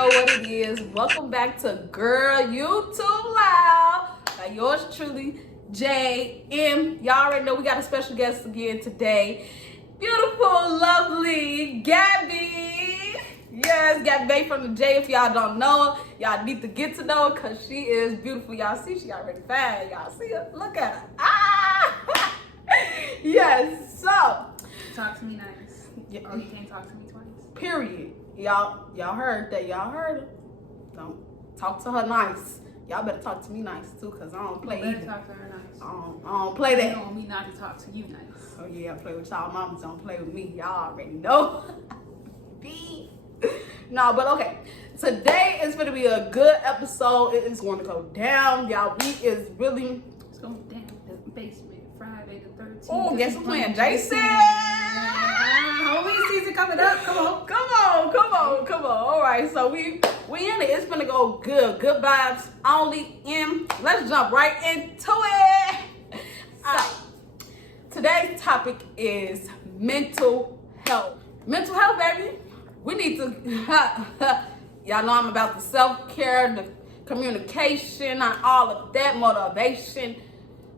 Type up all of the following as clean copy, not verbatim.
know what it is. Welcome back to Girl YouTube Loud by yours truly, JM. Y'all already know we got a special guest again today. Beautiful, lovely Gabby. Yes, Gabby from the J. If y'all don't know her, y'all need to get to know her because she is beautiful. Y'all see she already fine. Y'all see her? Look at her. Ah! Yes, so. Talk to me nice. Yeah. Oh, you can't talk to me twice. Period. Y'all heard that. Y'all heard it. Don't talk to her nice. Y'all better talk to me nice too, cause I don't play either. Talk to her nice. I don't play that. You don't want me not to talk to you nice. Oh yeah, I play with y'all mamas. Don't play with me. Y'all already know. No, but okay. Today is gonna be a good episode. It is going to go down. Y'all, it's going down. The basement. Friday the 13th. Oh, guess we're playing Jason. Halloween season coming up. Come on. All right, so we in it. It's gonna go good. Good vibes only. Let's jump right into it. Today's topic is mental health. Mental health, baby. We need to. Y'all know I'm about the self-care, the communication, and all of that, motivation.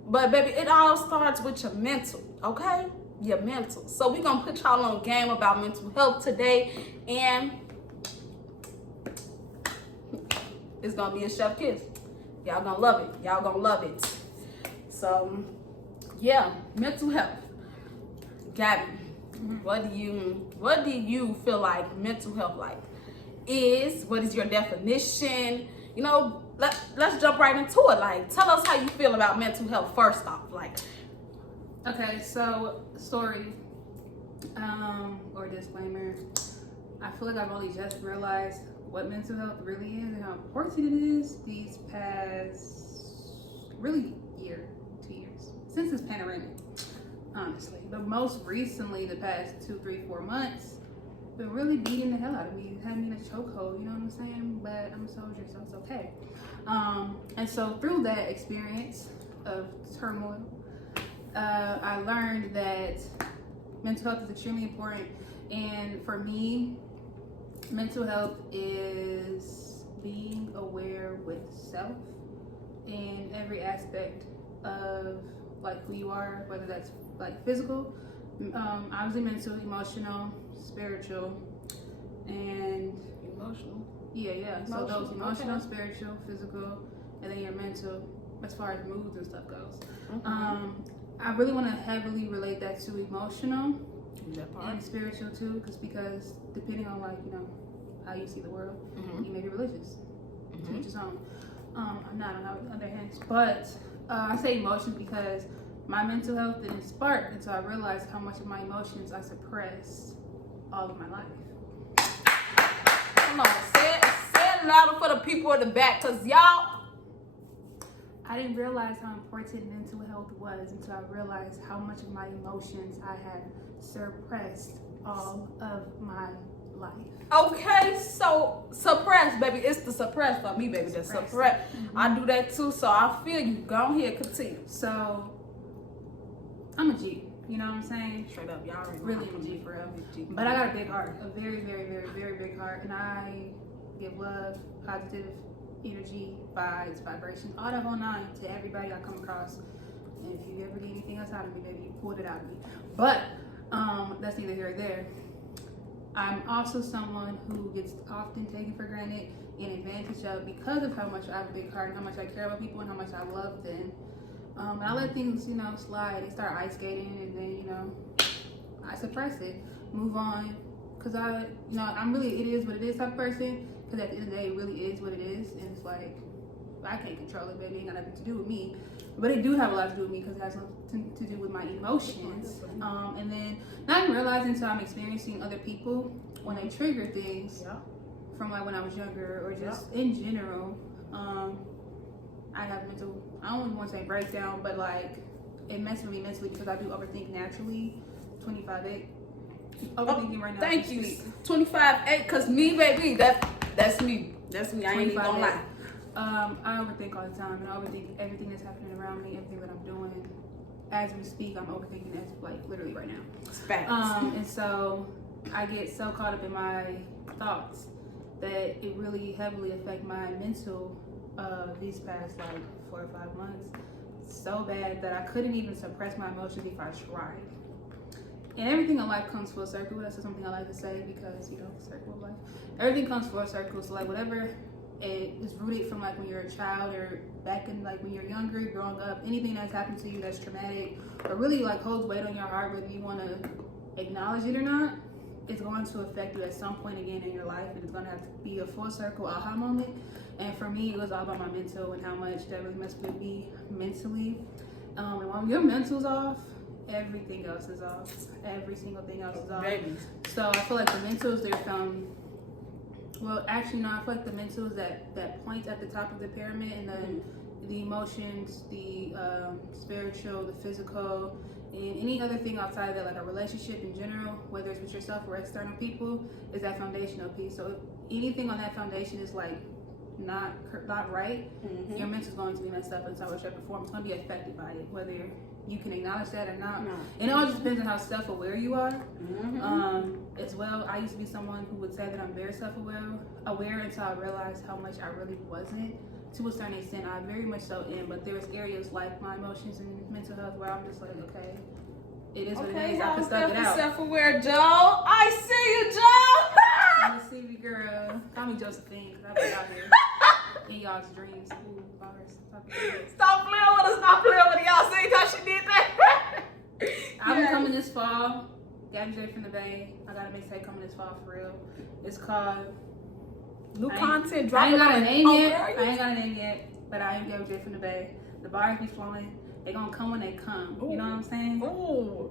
But baby, it all starts with your mental, okay? Your mental. So we're gonna put y'all on game about mental health today, and it's gonna be a chef kiss. Y'all gonna love it. So yeah, mental health. Gabby, what do you feel like mental health is? What is your definition? You know, let's jump right into it. Like, tell us how you feel about mental health first off. Okay, so story or disclaimer. I feel like I've only just realized what mental health really is and how important it is these past really 2 years since this panoramic, honestly. But most recently, the past 2, 3, 4 months, been really beating the hell out of me. It had me in a chokehold, you know what I'm saying? But I'm a soldier, so it's okay. And so through that experience of turmoil, I learned that mental health is extremely important. And for me, mental health is being aware with self in every aspect of like who you are, whether that's like physical, obviously mental, emotional, spiritual, and Emotional. Yeah. So those emotional, spiritual, physical, and then your mental, as far as moods and stuff goes. I really want to heavily relate that to emotional and spiritual too, because depending on how you see the world, you may be religious. To each his own. I'm not on the other hand, but I say emotions because my mental health didn't spark until I realized how much of my emotions I suppressed all of my life. Come on, say it louder for the people in the back, cause y'all. I didn't realize how important mental health was until I realized how much of my emotions I had suppressed all of my life. Okay, so suppress, baby. It's the suppress for me, baby. The suppress. I do that too, so I feel you. Go ahead, continue. So I'm a G. You know what I'm saying? Straight up, y'all already really a G for real. But I got a big heart, a very, very, very, very big heart, and I give love, positive energy, vibes, vibration, all the whole nine to everybody I come across. And if you ever need anything else out of me, baby, you pulled it out of me. But that's neither here or there. I'm also someone who gets often taken for granted and advantage of because of how much I have a big heart and how much I care about people and how much I love them. And I let things, slide. They start ice skating, and then, I suppress it, move on, because I'm really it is what it is type of person. Because at the end of the day, it really is what it is, and it's like I can't control it, baby. It ain't got nothing to do with me, but it do have a lot to do with me because it has something to do with my emotions. And then not even realizing until I'm experiencing other people when they trigger things from like when I was younger or just in general. I have mental, I don't even want to say breakdown, but like it messes with me mentally because I do overthink naturally. 25-8. Overthinking right now. Thank you. 25-8, cause me, baby, that's me. That's me. I ain't even gonna lie. I overthink all the time, and I overthink everything that's happening around me, everything that I'm doing. As we speak, I'm overthinking as like literally right now. It's facts. And so I get so caught up in my thoughts that it really heavily affected my mental these past like 4 or 5 months. So bad that I couldn't even suppress my emotions if I tried. And everything in life comes full circle. That's something I like to say because, you know, circle of life. Everything comes full circle. So like whatever it is rooted from like when you're a child or back in like when you're younger, growing up, anything that's happened to you that's traumatic or really like holds weight on your heart, whether you want to acknowledge it or not, it's going to affect you at some point again in your life, and it's going to have to be a full circle aha moment. And for me, it was all about my mental and how much that really messed with me mentally. And when your mental's off, everything else is off. Every single thing else is off. Babies. So I feel like the mentals, they're found. Well, actually, no. I feel like the mentals that points at the top of the pyramid, and then the emotions, the spiritual, the physical, and any other thing outside of that, like a relationship in general, whether it's with yourself or external people, is that foundational piece. So if anything on that foundation is like not right, your mental is going to be messed up in some way, shape, or form. It's going to be affected by it, whether you can acknowledge that or not. And it all just depends on how self-aware you are. As well, I used to be someone who would say that I'm very self-aware until I realized how much I really wasn't. To a certain extent, I very much so am, but there's areas like my emotions and mental health where I'm just like, okay, it is what it is. I can stuff it out. Self-aware, Joe. I see you, Joe. I'm a CV girl. Call me Josephine, because I've been out here in y'all's dreams. Ooh, bars. Stop playing with us. Stop playing with y'all. See how she did that? I'll be coming this fall. Gabby J from the Bay. I got a mixtape coming this fall for real. It's called New content I dropping. ain't got a name yet, but I am Gabby J from the Bay. The bars be flowing. They gonna come when they come. You know what I'm saying? Ooh.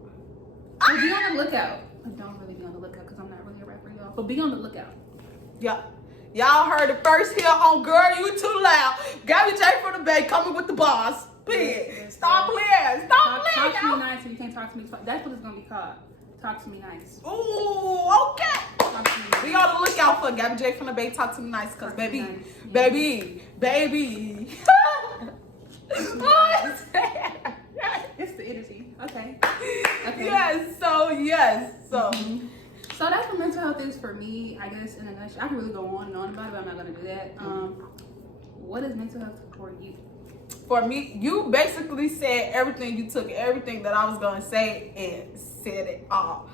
So be on the lookout. But don't really be on the lookout because I'm not really a rapper, y'all. But be on the lookout. Yeah. Y'all heard it first here on Girl You Too Loud. Gabby J from the Bay coming with the boss. Please. Stop playing. Stop playing. Talk to me nice, and you can't talk to me. That's what it's gonna be called. Talk to me nice. Ooh, okay. We on the lookout for Gabby J from the Bay. Talk to me nice, cause baby. It's the energy. Okay. Yes. So. So that's what mental health is for me. I guess in a nutshell, I can really go on and on about it, but I'm not gonna do that. What is mental health for you? For me, you basically said everything. You took everything that I was gonna say and said it all.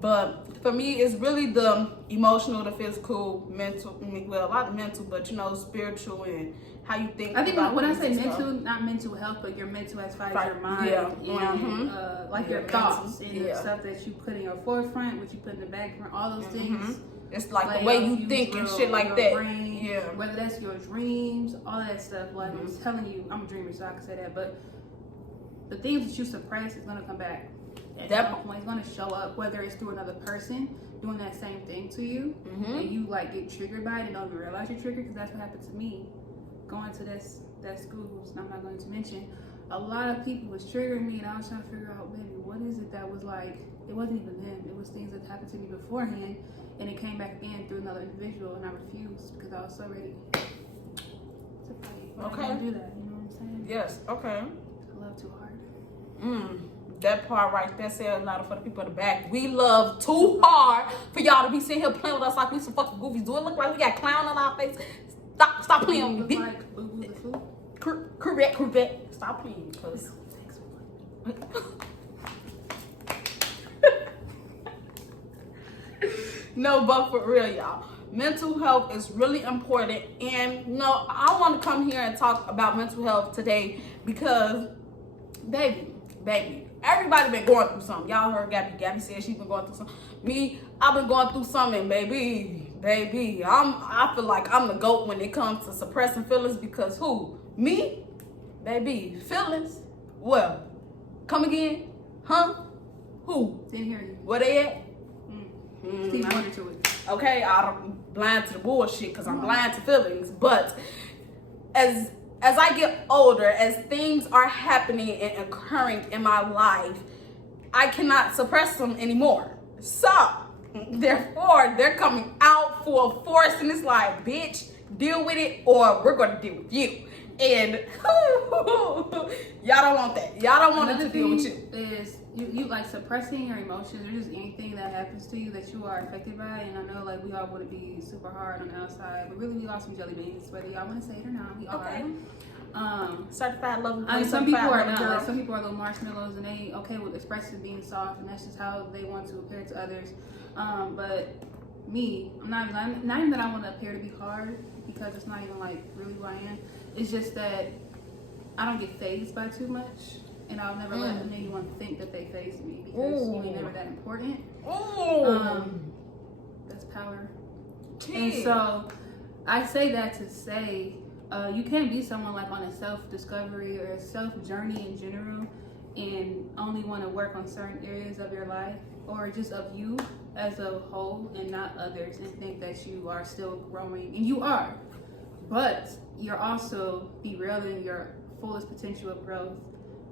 But for me, it's really the emotional, the physical, mental. Well, a lot of mental, but you know, spiritual and how you think. I think about when I say stuff. mental, not mental health, but your mental as far as your mind, and like your thoughts and the stuff that you put in your forefront, what you put in the background, all those things. It's like the way you think and shit like that. Brain, whether that's your dreams, all that stuff. Like I'm telling you, I'm a dreamer, so I can say that. But the things that you suppress is gonna come back. At some point, it's gonna show up, whether it's through another person doing that same thing to you, and you like get triggered by it and don't even realize you're triggered. Because that's what happened to me going to that school. I'm not going to mention. A lot of people was triggering me, and I was trying to figure out, baby, what is it that was like? It wasn't even them. It was things that happened to me beforehand, and it came back again through another individual, and I refused because I was so ready to fight. But I didn't do that. You know what I'm saying? Yes. Okay. I love too hard. That part right there said a lot for the people in the back. We love too hard for y'all to be sitting here playing with us like we some fucking goofies. Do it look like we got clown on our face? Stop playing with me. Like Boo Boo the Food? Correct. Stop playing because. No, but for real, y'all. Mental health is really important. And no, I want to come here and talk about mental health today because, baby, everybody been going through something. Y'all heard Gabby. Gabby said she's been going through something. Me, I've been going through something, baby. I feel like I'm the GOAT when it comes to suppressing feelings because who? Me? Baby, feelings? Well, come again? Huh? Who? Didn't hear you. Where they at? Steve wanted to it. Okay, I'm blind to the bullshit because I'm blind to feelings. But as I get older, as things are happening and occurring in my life, I cannot suppress them anymore. So, therefore, they're coming out full force, and it's like, bitch, deal with it, or we're gonna deal with you. And y'all don't want that. Y'all don't want it to deal with you. Is you like suppressing your emotions or just anything that happens to you that you are affected by. And I know like we all want to be super hard on the outside, but really we all some jelly beans, whether y'all want to say it or not. We Okay. are. Certified love. I mean, some people are not. Like, some people are little marshmallows and they okay with expressing being soft, and that's just how they want to appear to others. But me, I'm not even that I want to appear to be hard, because it's not even like really who I am. It's just that I don't get fazed by too much, and I'll never let anyone think that they faze me, because you ain't never that important. That's power. And so I say that to say you can't be someone like on a self-discovery or a self-journey in general and only want to work on certain areas of your life or just of you as a whole and not others, and think that you are still growing, and you are, but you're also derailing your fullest potential of growth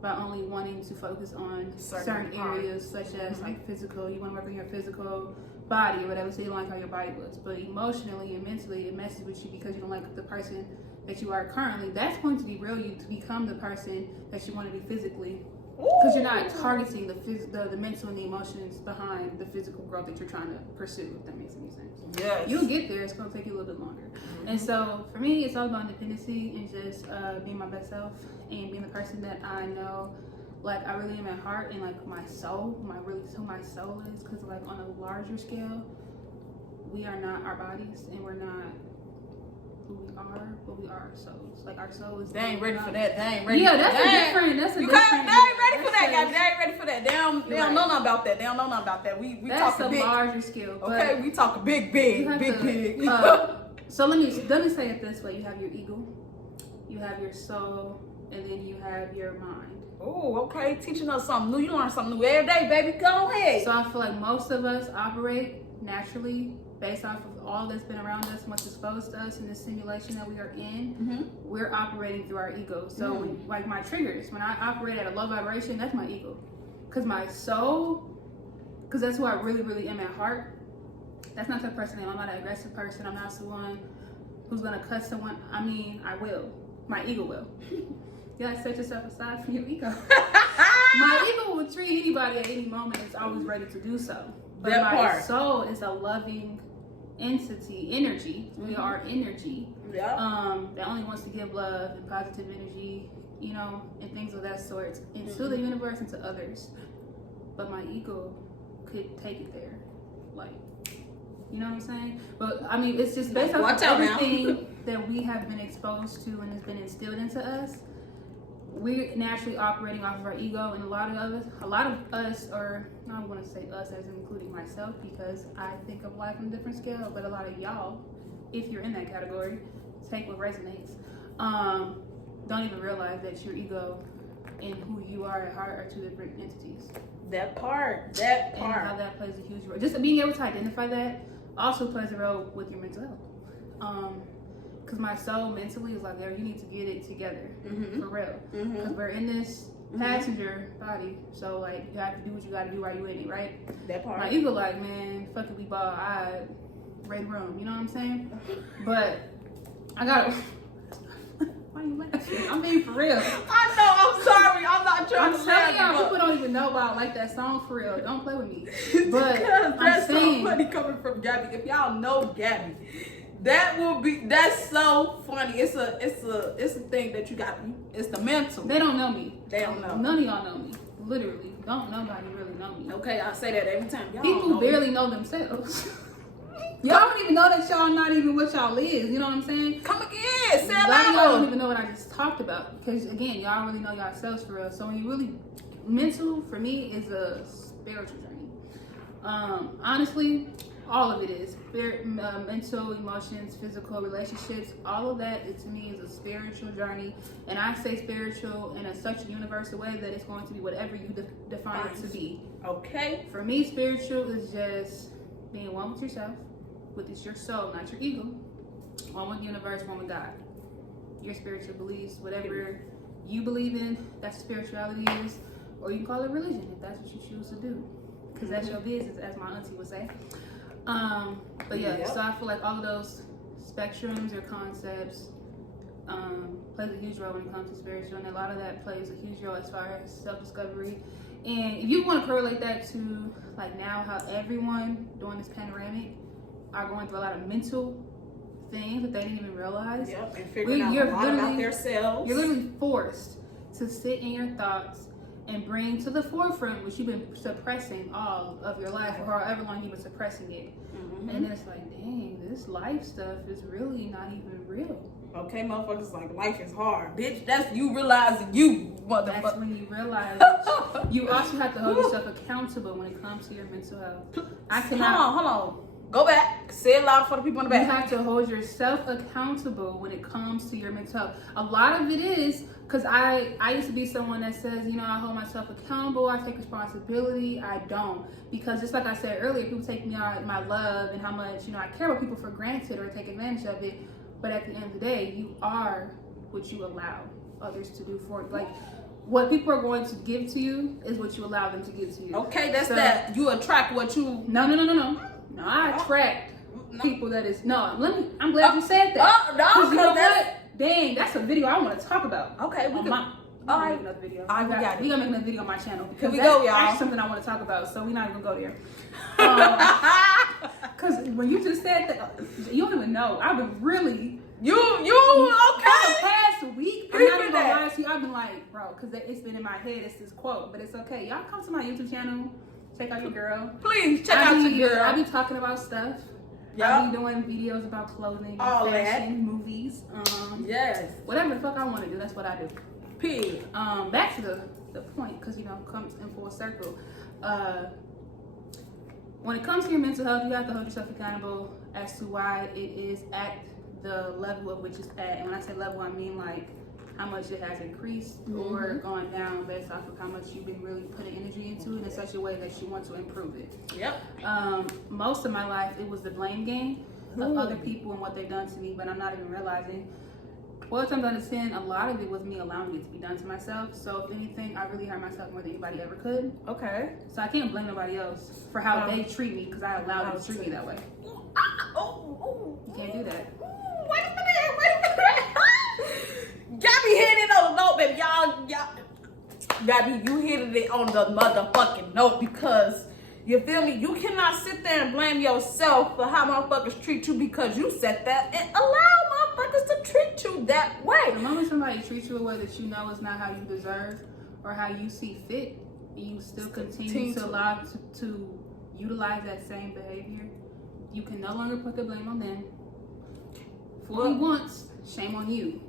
by only wanting to focus on certain areas, such as like physical. You want to work on your physical body or whatever, so you don't like how your body looks, but emotionally and mentally it messes with you because you don't like the person that you are currently. That's going to derail you to become the person that you want to be physically, because you're not targeting the mental and the emotions behind the physical growth that you're trying to pursue, if that makes any sense. Yes. You'll get there, it's going to take you a little bit longer. And so for me, it's all about independency and just being my best self and being the person that I know like I really am at heart, and like my soul, who my soul is, because like on a larger scale, we are not our bodies and we're not who we are, but we are our souls. Like our soul is. They ain't ready for that. They ain't ready. Yeah, that's a different. That's a you different. They ain't ready for that, Gabby. They ain't ready for that. They don't know nothing about that. They don't know nothing about that. We that's talking a big. larger scale. Okay, we talking big. So let me say it this way: you have your ego, you have your soul, and then you have your mind. Oh, okay. Teaching us something new. You learn something new every day, baby. Go ahead. So I feel like most of us operate naturally based off of all that's been around us, what's exposed to us in this simulation that we are in. We're operating through our ego. So like my triggers, when I operate at a low vibration, that's my ego. Because my soul, because that's who I really, really am at heart. That's not the person I am. I'm not an aggressive person. I'm not someone who's going to cut someone. I mean, I will. My ego will. You gotta set yourself aside from your ego. My ego will treat anybody at any moment. It's always ready to do so. But my soul is a loving entity, energy. We are energy. That only wants to give love and positive energy, you know, and things of that sort, into the universe and to others. But my ego could take it there, like, you know what I'm saying? But I mean, it's just based off of everything that we have been exposed to and has been instilled into us. We're naturally operating off of our ego, and a lot of us, or I don't want to say us as including myself, because I think of life on a different scale, but a lot of y'all, if you're in that category, take what resonates, don't even realize that your ego and who you are at heart are two different entities. That part. And how that plays a huge role. Just being able to identify that also plays a role with your mental health. Because my soul mentally is like, yo, you need to get it together, for real. Because we're in this passenger body, so like you have to do what you got to do while you in it, right? That part. My ego like, man, fuck it, we ball, I red room, you know what I'm saying? But I gotta. Why you laughing? I'm being for real. I know. I'm sorry. I'm not trying to say y'all. People don't even know about like that song for real. Don't play with me. But that's so funny coming from Gabby. If y'all know Gabby, that's so funny. It's a thing that you got. It's the mental. They don't know me. They don't know. None of y'all know me. Literally, nobody really know me. Okay, I say that every time. Y'all people barely know themselves. Y'all don't even know that y'all not even what y'all is. You know what I'm saying? Come again. Say a lot of y'all don't even know what I just talked about, because again, y'all really know yourselves for real. So when you really mental, for me, is a spiritual journey. Honestly, all of it is mental, emotions, physical, relationships. All of that, to me, is a spiritual journey. And I say spiritual in such a universal way that it's going to be whatever you define it to be. Okay. For me, spiritual is just being one with yourself, with your soul, not your ego. One with the universe, one with God. Your spiritual beliefs, whatever you believe in, that's what spirituality is. Or you can call it religion if that's what you choose to do. Because that's your business, as my auntie would say. But yeah, so I feel like all of those spectrums or concepts plays a huge role when it comes to spiritual, and a lot of that plays a huge role as far as self-discovery And if you want to correlate that to like now how everyone during this panoramic are going through a lot of mental things that they didn't even realize. Yep, and figuring out a lot about themselves. You're literally forced to sit in your thoughts and bring to the forefront what you've been suppressing all of your life, or however long you've been suppressing it. Mm-hmm. And it's like, dang, this life stuff is really not even real. Okay, motherfuckers, like, life is hard. Bitch, that's you realizing you, motherfucker. That's when you realize you also have to hold yourself accountable when it comes to your mental health. Hold on. Go back. Say it loud for the people in the back. You have to hold yourself accountable when it comes to your mental health. A lot of it is, because I used to be someone that says, you know, I hold myself accountable, I take responsibility. I don't. Because just like I said earlier, people take me out my love and how much, you know, I care about people for granted or take advantage of it. But at the end of the day, you are what you allow others to do for you. Like, what people are going to give to you is what you allow them to give to you. Okay, that's so, that. You attract what you... No, I attract people that is... I'm glad you said that. No, you know what? Dang, that's a video I want to talk about. Okay, we can... All right, another video. All right, we got it. We're going to make another video on my channel. Because here we go, y'all. That's something I want to talk about, so we're not even going to go there. Because when you just said that, you don't even know. I've been really... You okay? For the past week, I'm not even going to lie to you. I've been like, bro, because it's been in my head. It's this quote, but it's okay. Y'all come to my YouTube channel. Check out your girl. Please, check out your girl. I be talking about stuff. Yep. I be doing videos about clothing, all fashion, that. Movies. Yes. Whatever the fuck I want to do, that's what I do. P. Back to the point, because, you know, comes in full circle. When it comes to your mental health, you have to hold yourself accountable as to why it is at the level of which it's at. And when I say level, I mean like how much it has increased or gone down based off of how much you've been really putting energy into it in such a way that you want to improve it. Yep. Most of my life, it was the blame game of other people and what they've done to me, but I'm not even realizing. Well, times out of 10, a lot of it was me allowing it to be done to myself. So if anything, I really hurt myself more than anybody ever could. Okay. So I can't blame nobody else for how they treat me because I allowed them to treat me that way. You can't do that. Wait a minute. Gabby hit it on the note, baby. Y'all. Gabby, you hit it on the motherfucking note because, you feel me? You cannot sit there and blame yourself for how motherfuckers treat you because you said that and allow motherfuckers to treat you that way. The moment somebody treats you a way that you know is not how you deserve or how you see fit, and you still continue to allow to utilize that same behavior, you can no longer put the blame on them. Fool me once, shame on you.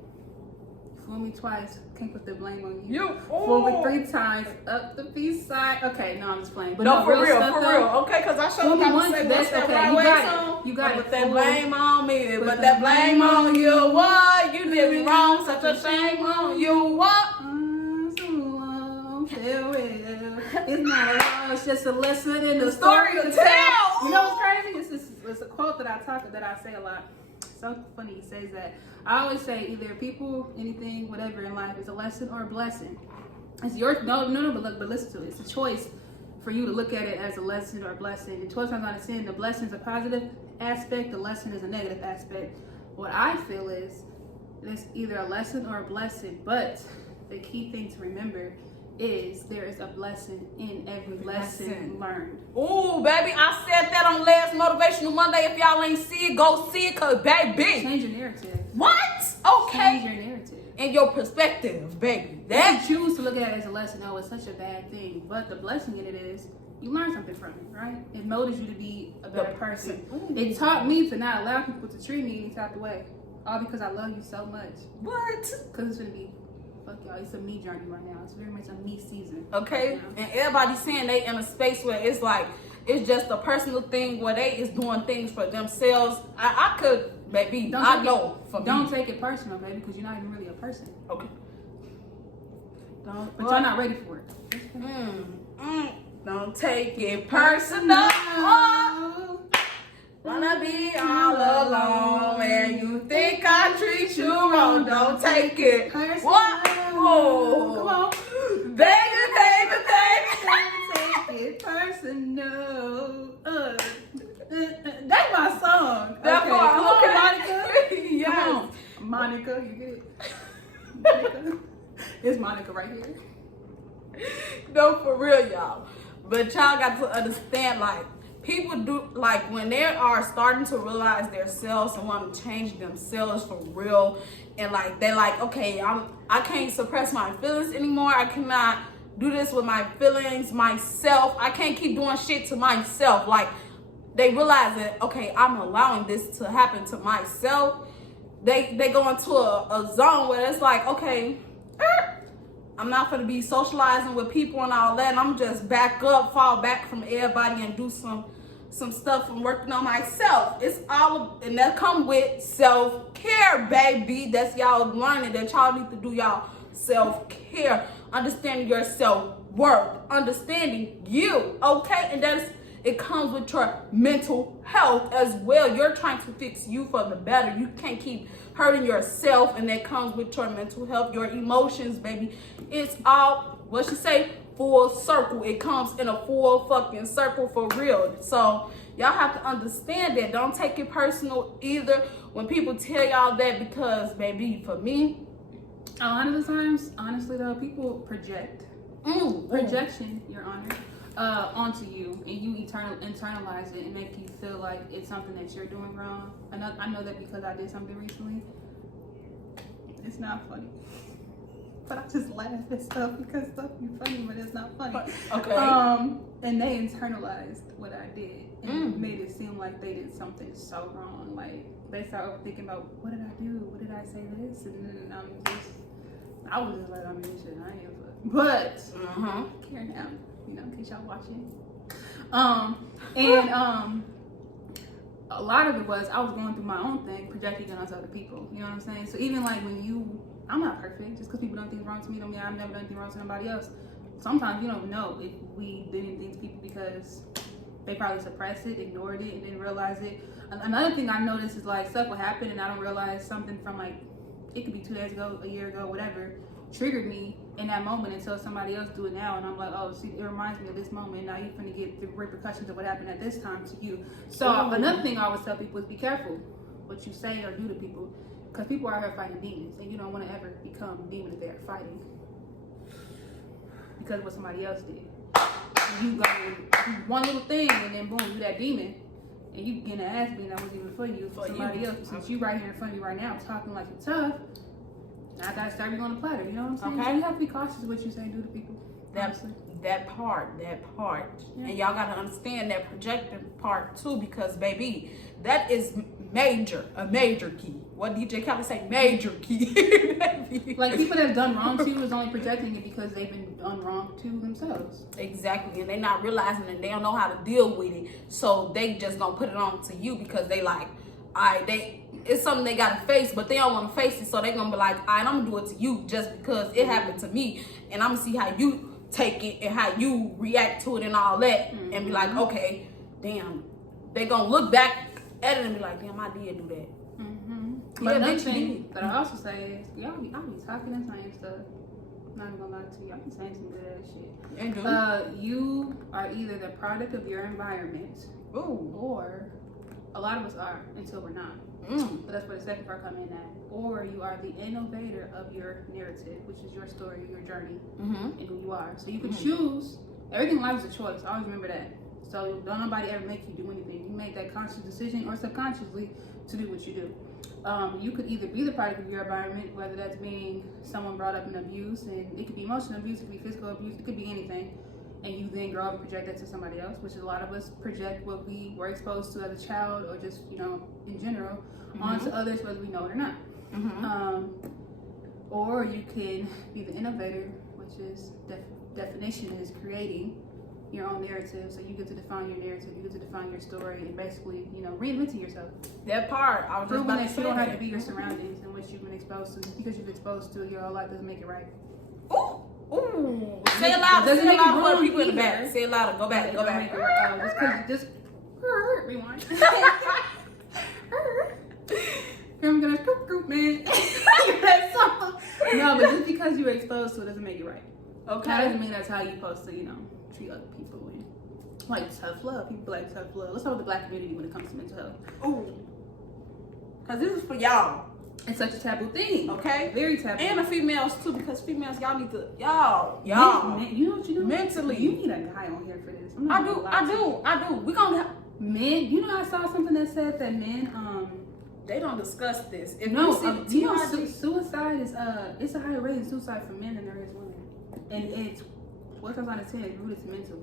Fool me twice, can't put the blame on you. Fool me 3 times, up the peace side. Okay, no, I'm just playing. But no, for real. Okay, because I showed you how to say that's okay. You got it. Put that blame on me, but that blame on you. What? You did me wrong, such a shame on you. What? It's not a law, it's just a lesson in the story to tell. You know what's crazy? It's a quote that I say a lot. So funny, he says that. I always say either people, anything, whatever in life is a lesson or a blessing. It's your but listen to it. It's a choice for you to look at it as a lesson or a blessing. And 12 times out of 10, the blessing is a positive aspect, the lesson is a negative aspect. What I feel is it's either a lesson or a blessing, but the key thing to remember is there is a blessing in every lesson learned. Ooh, baby, I said that on last Motivational Monday. If y'all ain't see it, go see it, cause baby. Change your narrative. What? Okay. Change your narrative. And your perspective, baby. That you choose to look at it as a lesson, oh, it's such a bad thing. But the blessing in it is you learn something from it, right? It motivates you to be a better person. It taught me to not allow people to treat me any type of way. All because I love you so much. What? Because it's gonna be fuck y'all, it's a me journey right now. It's very much a me season. Okay, right, and everybody's saying they in a space where it's like, it's just a personal thing where they is doing things for themselves. I could, maybe, Don't take it personal, baby, because you're not even really a person. Okay. But you're not ready for it. Don't take it personal. Wanna be all alone and you think I treat you wrong. Don't take it personal. What? Oh, come on. Baby. Take it personal. That's my song. That's okay. Come on, Monica. Yes. Come on. Monica, you get it? Monica. It's Monica right here. No, for real, y'all. But y'all got to understand, like, people do, like, when they are starting to realize themselves and want to change themselves for real, and like they're like, okay, I can't suppress my feelings anymore. I cannot do this with my feelings, myself. I can't keep doing shit to myself. Like, they realize that, okay, I'm allowing this to happen to myself. They go into a zone where it's like, okay, I'm not going to be socializing with people and all that. And I'm just back up, fall back from everybody and do some stuff and working on myself. It's all, and that come with self-care, baby. That's y'all learning that y'all need to do y'all self-care, understanding your self-worth, understanding you, okay? And it comes with your mental health as well. You're trying to fix you for the better. You can't keep hurting yourself, and that comes with your mental health, your emotions, baby. It's all, what she say, full circle. It comes in a full fucking circle for real. So y'all have to understand that. Don't take it personal either when people tell y'all that, because, baby, for me, a lot of the times, honestly though, people project. Projection, Your Honor, onto you, and you internalize it and make you feel like it's something that you're doing wrong. I know that because I did something recently. It's not funny, but I just laugh at stuff because stuff be funny, but it's not funny. Okay. And they internalized what I did and made it seem like they did something so wrong. Like, they start overthinking about, what did I do? What did I say this? And then I was just like, I mean, shit, I ain't fuck. But I care now, you know, in case y'all watching. A lot of it was I was going through my own thing, projecting it onto other people. You know what I'm saying? So even like when I'm not perfect. Just because people don't think wrong to me don't mean I've never done anything wrong to somebody else. Sometimes you don't know if we did anything to people because they probably suppressed it, ignored it, and didn't realize it. Another thing I noticed is like stuff will happen and I don't realize something from like, it could be 2 days ago, a year ago, whatever, triggered me in that moment until somebody else do it now, and I'm like, oh, see, it reminds me of this moment. Now you're gonna get the repercussions of what happened at this time to you. So another thing I always tell people is be careful what you say or do to people, because people are here fighting demons, and you don't want to ever become a demon that they're fighting because of what somebody else did. You go do one little thing, and then boom, you that demon, and you get an ass beating that wasn't even for you, for somebody else. Since you right here in front of me right now, talking like you're tough, I gotta serve you on the platter. You know what I'm saying? Okay. So you have to be cautious of what you say and do to people. That part. Yeah. And y'all gotta understand that projecting part too, because baby, that is a major key. What DJ Khaled say? Major key. Like people that have done wrong to you is only projecting it because they've been done wrong to themselves. Exactly, and they're not realizing that they don't know how to deal with it, so they just gonna put it on to you because they like, it's something they gotta face, but they don't want to face it, so they gonna be like, I'm gonna do it to you just because it happened to me, and I'm gonna see how you take it and how you react to it and all that, and be like, okay, damn. They gonna look back at it and be like, damn, I did do that. But another thing that I also say is, y'all be talking and saying stuff. Not even gonna lie to you, y'all be saying some good ass shit. You are either the product of your environment, or a lot of us are until we're not. But that's where the second part comes in at. Or you are the innovator of your narrative, which is your story, your journey, and who you are. So you can choose. Everything in life is a choice. Always remember that. So don't nobody ever make you do anything. You make that conscious decision or subconsciously to do what you do. You could either be the product of your environment, whether that's being someone brought up in abuse, and it could be emotional abuse, it could be physical abuse, it could be anything. And you then grow up and project that to somebody else, which is a lot of us project what we were exposed to as a child or just, you know, in general, onto others, whether we know it or not. Or you can be the innovator, which is definition is creating your own narrative. So you get to define your narrative, you get to define your story, and basically, you know, reinventing yourself. That part, I was just about to say that you don't have to be your surroundings and what you've been exposed to. Because you've been exposed to it your whole life doesn't make it right. Ooh. Say it loud. Say it loud for the people in the back. Say it louder. Go back. Just rewind. I'm gonna group man. No, but just because you were exposed to it doesn't make it right. Okay. That doesn't mean that's how you're supposed to, you know, treat other people and like tough love. People like tough love. Let's talk about the black community when it comes to mental health. Ooh. Cause this is for y'all. It's such a taboo thing. Okay, very taboo. And the females too, because females, y'all need to y'all. You know what you do? Mentally, you need a guy on here for this. I do. We gonna have men. You know, I saw something that said that men they don't discuss this. If suicide is it's a higher rate of suicide for men than there is women, and it's what comes out of 10 is rooted to mental.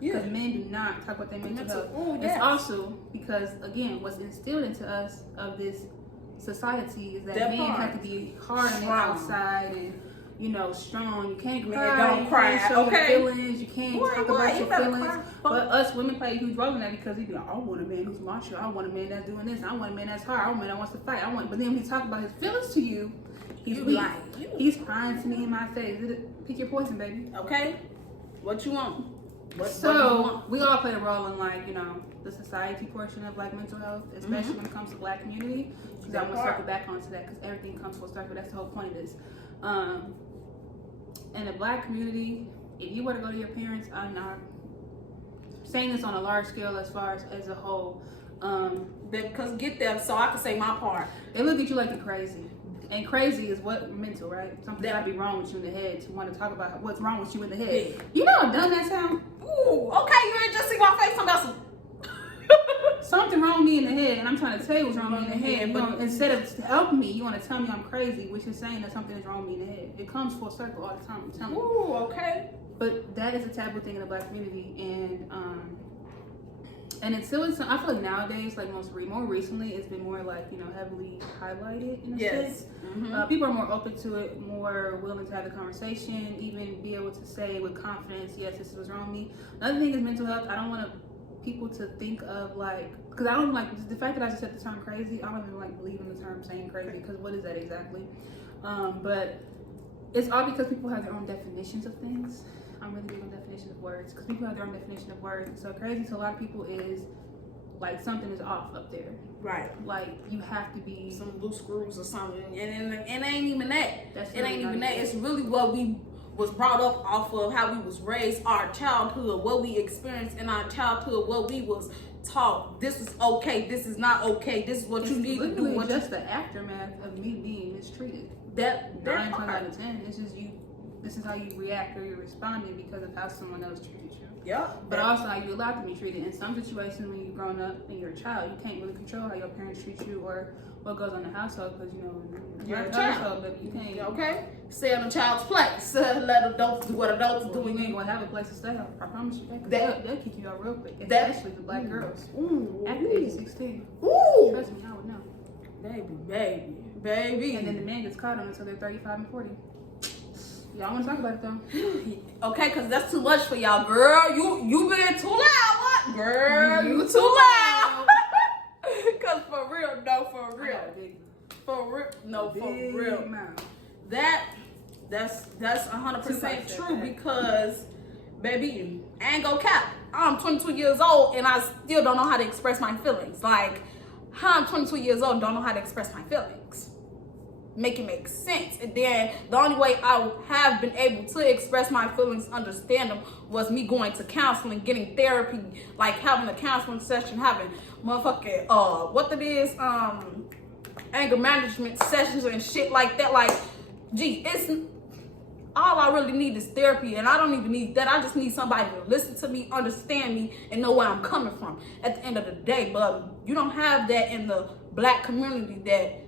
Because men do not talk about their mental health. Oh, yes. It's also because again, what's instilled into us of this society is that men have to be hard on the outside and strong. You can't cry. Don't cry. You can't show your feelings. You can't talk about your feelings. Cry. But us women play a huge role in that because we be like, I want a man who's macho. I want a man that's doing this. I want a man that's hard. I want a man that wants to fight. But then when he talk about his feelings to you, he's weak. He's crying to me in my face. Pick your poison, baby. Okay. What you want? We all play a role in the society portion of mental health, especially when it comes to Black community. Because I want to circle back onto that because everything comes full circle. That's the whole point of this. In the Black community, if you were to go to your parents, I'm not saying this on a large scale as far as a whole. Because get them so I can say my part. They look at you like you're crazy. And crazy is what mental, right? Something that might be wrong with you in the head to want to talk about what's wrong with you in the head. Yeah. You know how dumb that sound? Ooh, okay, you ain't just see my face. I'm about something wrong with me in the head, and I'm trying to tell you what's wrong with me in the head. But instead of helping me, you want to tell me I'm crazy, which is saying that something is wrong with me in the head. It comes full circle all the time. I'm telling you. Ooh, okay. But that is a taboo thing in the Black community, and it's still. I feel like nowadays, more recently, it's been more heavily highlighted in a sense. Mm-hmm. People are more open to it, more willing to have the conversation, even be able to say with confidence, yes, this is what's wrong with me. Another thing is mental health. I don't want people to think of because I don't the fact that I just said the term crazy. I don't even believe in the term saying crazy because what is that exactly? But it's all because people have their own definitions of things. I'm really big on definition of words because people have their own definition of words. So crazy to a lot of people is something is off up there. Right. You have to be some loose screws or something, and it ain't even that. It ain't even that. It's really what we was brought up off of, how we was raised, our childhood, what we experienced in our childhood, what we was taught. This is okay. This is not okay. This is what you need to do. It's just the aftermath of me being mistreated. That 9 times out of 10, it's just you. This is how you react or you're responding because of how someone else treated you. Yeah. But also how you allowed to be treated. In some situations when you've grown up and you're a child, you can't really control how your parents treat you or what goes on in the household because you're a child, but you can't. Okay. Stay in a child's place. Let adults do what adults do. You ain't gonna have a place to stay. I promise you that. They'll kick you out real quick, especially the Black girls. After the age of 16. Ooh. Trust me, I would know. Baby. And then the man gets caught on until they're 35 and 40. Y'all want to talk about it though? Okay, because that's too much for y'all, girl. You being too loud, what? Girl, you too loud. Because for real. That's 100% true because, baby, I ain't gonna cap. I'm 22 years old and I still don't know how to express my feelings. I'm 22 years old, don't know how to express my feelings. Make it make sense. And then the only way I have been able to express my feelings, understand them, was me going to counseling, getting therapy, having a counseling session, having motherfucking anger management sessions and shit like that. It's all I really need is therapy, and I don't even need that. I just need somebody to listen to me, understand me, and know where I'm coming from at the end of the day. But you don't have that in the Black community, that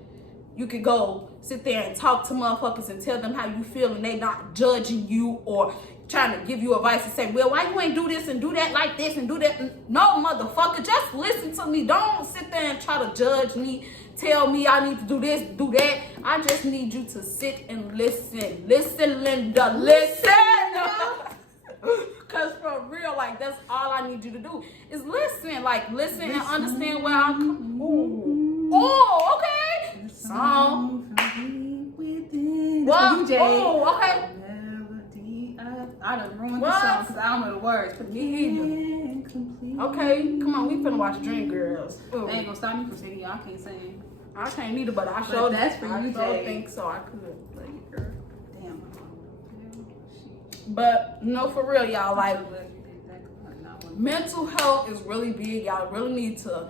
you could go sit there and talk to motherfuckers and tell them how you feel and they not judging you or trying to give you advice and say, well, why you ain't do this and do that like this and do that? No, motherfucker, just listen to me. Don't sit there and try to judge me, tell me I need to do this, do that. I just need you to sit and listen. Listen, Linda, listen. Because for real, that's all I need you to do is listen. Listen and understand where I'm coming from. Oh, okay. Song. What? Oh, okay. I done ruined the song because I don't know the words. Me either. Okay, come on, we finna watch Dreamgirls. They ain't gonna stop me from singing. I can't sing. I can't either, but I sure that's for you, Jay. Think so. I could play it, girl. Damn. But no, for real, y'all. Mental health is really big. Y'all really need to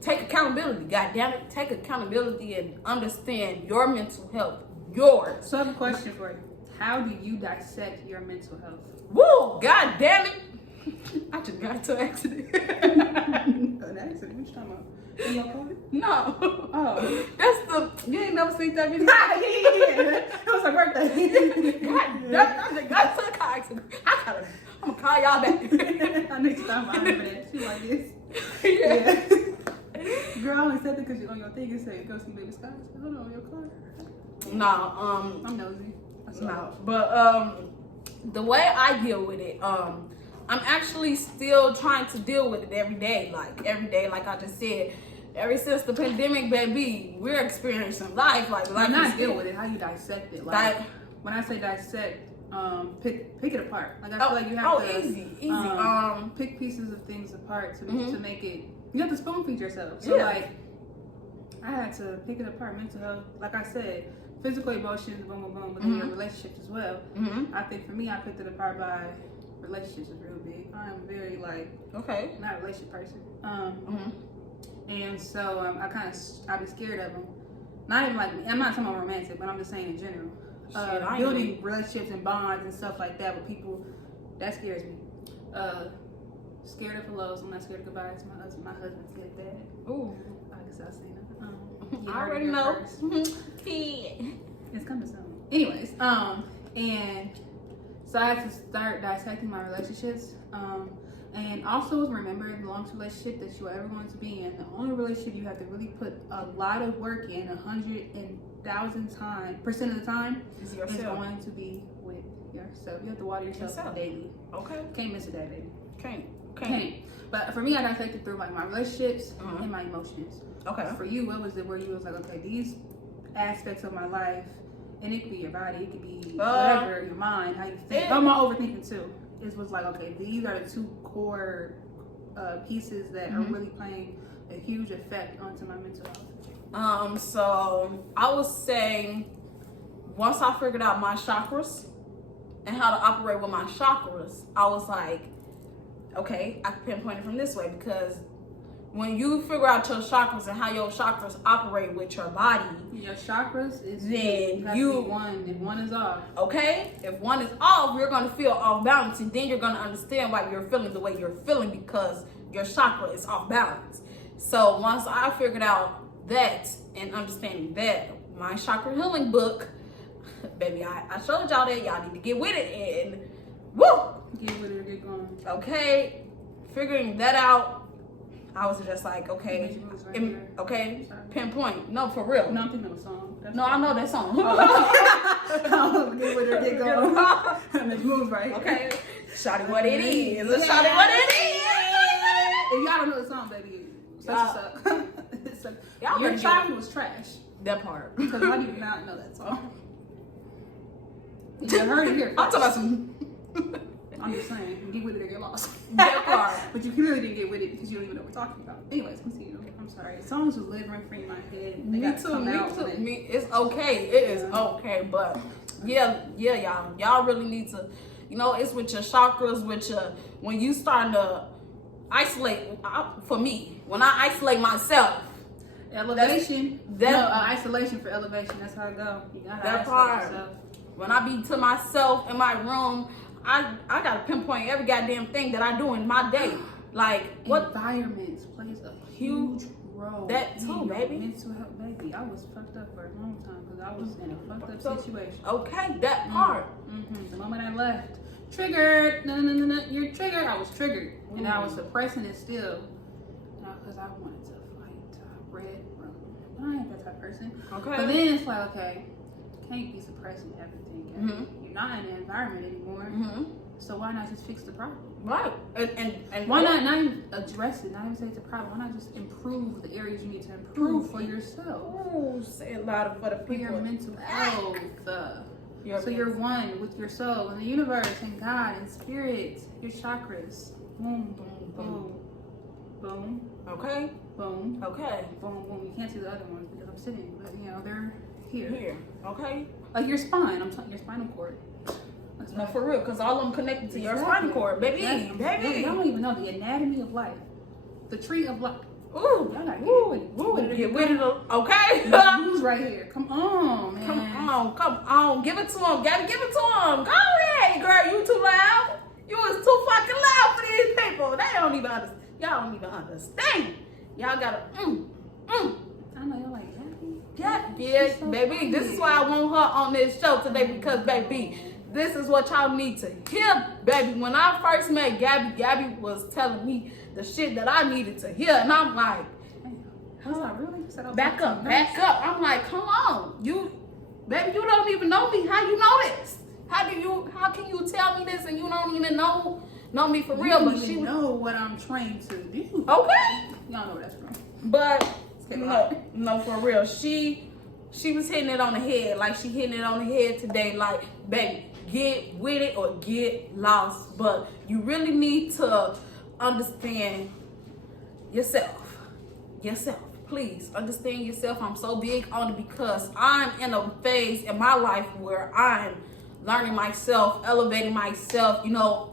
take accountability. God damn it, take accountability and understand your mental health. Yours. So I have a question for you. How do you dissect your mental health? Woo! God damn it! I just got into an accident. An accident? What you talking about? In your car? No. Oh. That's the. You ain't never seen that video? Yeah. It was her birthday. God damn it! I just got into a car accident. I'm gonna call y'all back. Next time I remember that. She like this. Yeah. Girl, I only said that because on your thing it said go see Baby Sky. I said, hold on, your car. No, I'm nosy. no. But the way I deal with it, I'm actually still trying to deal with it every day. Like I just said, ever since the pandemic, baby, we're experiencing life. Like not deal with it, how you dissect it. Like when I say dissect, pick it apart. Like I feel like you have to easy. pick pieces of things apart to make it. You have to spoon feed yourself. So like I had to pick it apart. Mental health, like I said, physical emotions, boom, boom, boom, but then your relationships as well. I think for me, I picked it apart by relationships is real big. I'm very not a relationship person. And so I be scared of them. Not even like I'm not talking about romantic, but I'm just saying in general. Building relationships and bonds and stuff like that with people, that scares me. Scared of hellos. I'm not scared of goodbyes. My husband said that. Ooh, I guess I'll say that. I already know. It's coming soon. Anyways, and so I had to start dissecting my relationships. And also remember the longest relationship that you are ever going to be in. The only relationship you have to really put a lot of work in, 100,000% of the time, is going to be with yourself. You have to water yourself daily. Okay. Can't miss a day, baby. Can't. But for me, I dissected through like my relationships and my emotions. Okay. For you, what was it where you was like, okay, these aspects of my life, and it could be your body, it could be whatever, your mind, how you think. I'm all overthinking too. It was like, okay, these are the two core pieces that are really playing a huge effect onto my mental health. So I was saying, once I figured out my chakras and how to operate with my chakras, I was like, okay, I can pinpoint it from this way, because when you figure out your chakras and how your chakras operate with your body, your chakras is then one. If one is off, okay. If one is off, you're gonna feel off balance, and then you're gonna understand why you're feeling the way you're feeling, because your chakra is off balance. So once I figured out that and understanding that, my chakra healing book, baby, I showed y'all that. Y'all need to get with it and woo. Get with it or get going. Okay, figuring that out. I was just like, okay, pinpoint. No, for real. No, I'm thinking of a song. I know that song. Get with it, get going. Make moves right. Okay. Shawty what it is. Shawty what it is. If y'all don't know the song, baby, suck. Your childhood was trash. That part. Because how do you not know that song? You heard it here. I'm talking about some. I'm just saying, get with it or get lost. That part. But you clearly didn't get with it because you don't even know what we're talking about. Anyways, continue. I'm sorry. Songs was living free in my head. Me too. It's okay. It is okay. But yeah, y'all. Y'all really need to, it's with your chakras, when you start to isolate, for me, when I isolate myself. Elevation. Isolation for elevation. That's how I go. You gotta that part. Yourself. When I be to myself in my room, I gotta pinpoint every goddamn thing that I do in my day. Like what environments plays a huge role. That too, baby. Mental health, baby. I was fucked up for a long time because I was in a fucked up situation. Okay, that part. The moment I left, triggered. No, you're triggered. I was triggered, and I was suppressing it still, because I wanted to fight red room. I ain't that type of person. Okay. But then it's like, okay, can't be suppressing everything. You're not in the environment anymore. So why not just fix the problem? Right. And why not even address it? Not even say it's a problem. Why not just improve the areas you need to improve for yourself? Ooh, say it louder for the people. For your mental health. So you're one with your soul and the universe and God and spirit. Your chakras. Boom, boom, boom, boom. Okay. Boom. Okay. Boom, boom. You can't see the other ones because I'm sitting, but they're here. Here. Okay. Like your spine. I'm talking your spinal cord. No, for real, because all of them connected to your spinal cord, baby. Baby. I don't even know the anatomy of life. The tree of life. Ooh, Y'all gotta get with it, okay? Who's right here? Come on, man. Come on. Give it to him, Gabby. Give it to him. Go ahead, girl. You too loud. You was too fucking loud for these people. They don't even understand. Y'all don't even understand. Y'all gotta, I know y'all like, Yeah, so baby. funny. This is why I want her on this show today because, baby, this is what y'all need to hear, baby. When I first met Gabby, Gabby was telling me the shit that I needed to hear, and I'm like, back up. I'm like, come on, baby, you don't even know me. How you know this? How can you tell me this and you don't even know me for real? But she know what I'm trained to do. Okay. Y'all know where that's from. But no, for real. She was hitting it on the head, like she hitting it on the head today. Like, baby, get with it or get lost. But you really need to understand yourself. Please understand yourself. I'm so big on it because I'm in a phase in my life where I'm learning myself, elevating myself,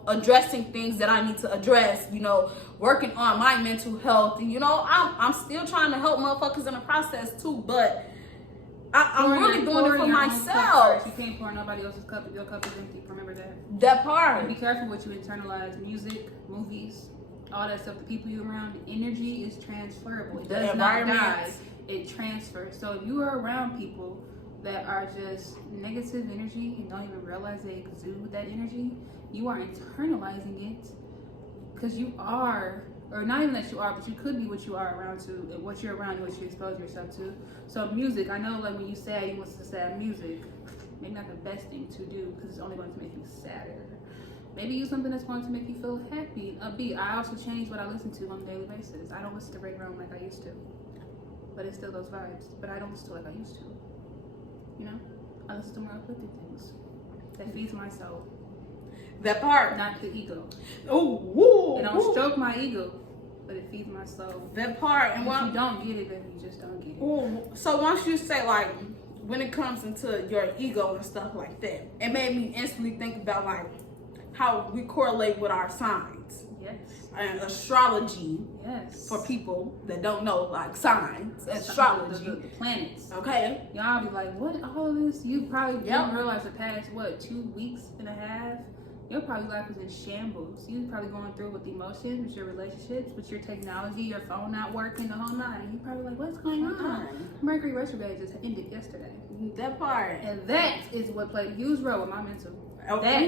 addressing things that I need to address, working on my mental health. And, I'm still trying to help motherfuckers in the process too, but I'm really doing it for myself. You can't pour nobody else's cup if your cup is empty. Remember that. That part. And be careful what you internalize. Music, movies, all that stuff, the people you're around, the energy is transferable. It does not die. It transfers. So if you are around people that are just negative energy and don't even realize they exude that energy, you are internalizing it because you are, or not even that you are, but you could be what you are around to, what you're around, what you expose yourself to. So music, I know like when you sad, you listen to sad music, maybe not the best thing to do because it's only going to make you sadder. Maybe use something that's going to make you feel happy, upbeat. I also change what I listen to on a daily basis. I don't listen to Ray Rome like I used to, but it's still those vibes. But I don't listen to it like I used to. I listen to more uplifting things that feeds my soul. That part. Not the ego. Oh, it don't stroke my ego, but it feeds my soul. That part. And if you don't get it, then you just don't get it. Ooh. So once you say like, when it comes into your ego and stuff like that, it made me instantly think about like how we correlate with our signs. Yes. And astrology. Yes. For people that don't know, like signs, astrology, the planets. Okay. Y'all be like, what? All this? You probably didn't realize the past 2 weeks and a half. Your probably life was in shambles. You probably going through with emotions, with your relationships, with your technology, your phone not working the whole night. And you probably like, what's going on? Mercury retrograde just ended yesterday. That part. And that is what played a huge role in my mental. That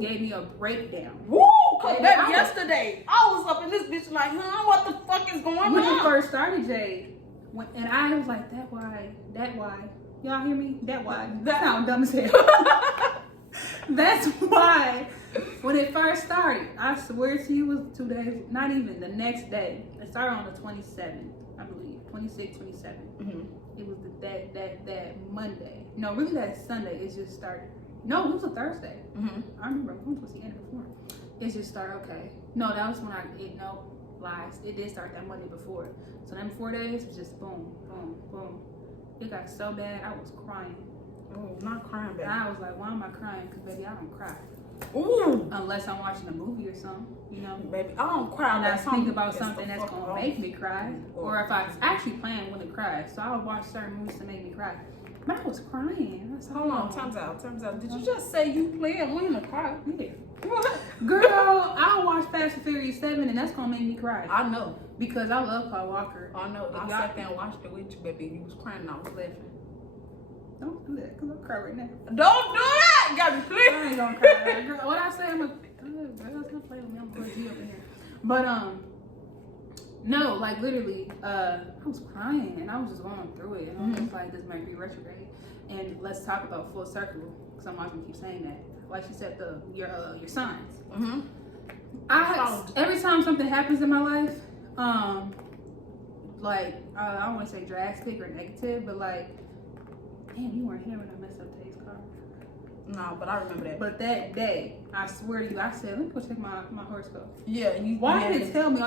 gave me a breakdown. Woo! Cause baby, yesterday I was up in this bitch like, what the fuck is going on? When it first started, Jay, and I was like, that why. Y'all hear me? That why. That sound dumb as hell. That's why. When it first started, I swear to you, it was 2 days, not even the next day. It started on the 27th, I believe, 26, 27. Mm-hmm. It was that Monday. No, really that Sunday. It just started. No, it was a Thursday. Mm-hmm. I remember when was the end of the form. It just started, okay. No, that was when lies. It did start that Monday before. So them 4 days was just boom, boom, boom. It got so bad, I was crying. Oh, not crying, baby. I was like, why am I crying? Because, baby, I don't cry. Ooh. Unless I'm watching a movie or something, Baby, I don't cry. And I think about something that's going to make me cry. Or if I was actually planning when to cry. So I would watch certain movies to make me cry. But I was crying. Hold on, time's out. Did you just say you playing when to cry? Yeah. What? Girl, I'll watch Fast and Furious 7 and that's going to make me cry. I know. Because I love Paul Walker. I know. I sat there and watched it with you, baby. You was crying and I was laughing. Don't do that, because I'll cry right now. Don't do that! Gabby, please. I ain't gonna cry. Girl, what I say, I'm gonna play with me. I'm gonna put you up in here. But, no, like literally, I was crying and I was just going through it. And I was just like, this might be retrograde. And let's talk about full circle, because I'm not gonna keep saying that. Like she said, your signs. Mm-hmm. Every time something happens in my life, I don't want to say drastic or negative, but like, damn, you weren't here when I messed up Tay's car. No, but I remember that. But that day, I swear to you, I said, let me go check my horoscope. Yeah. Why did it tell me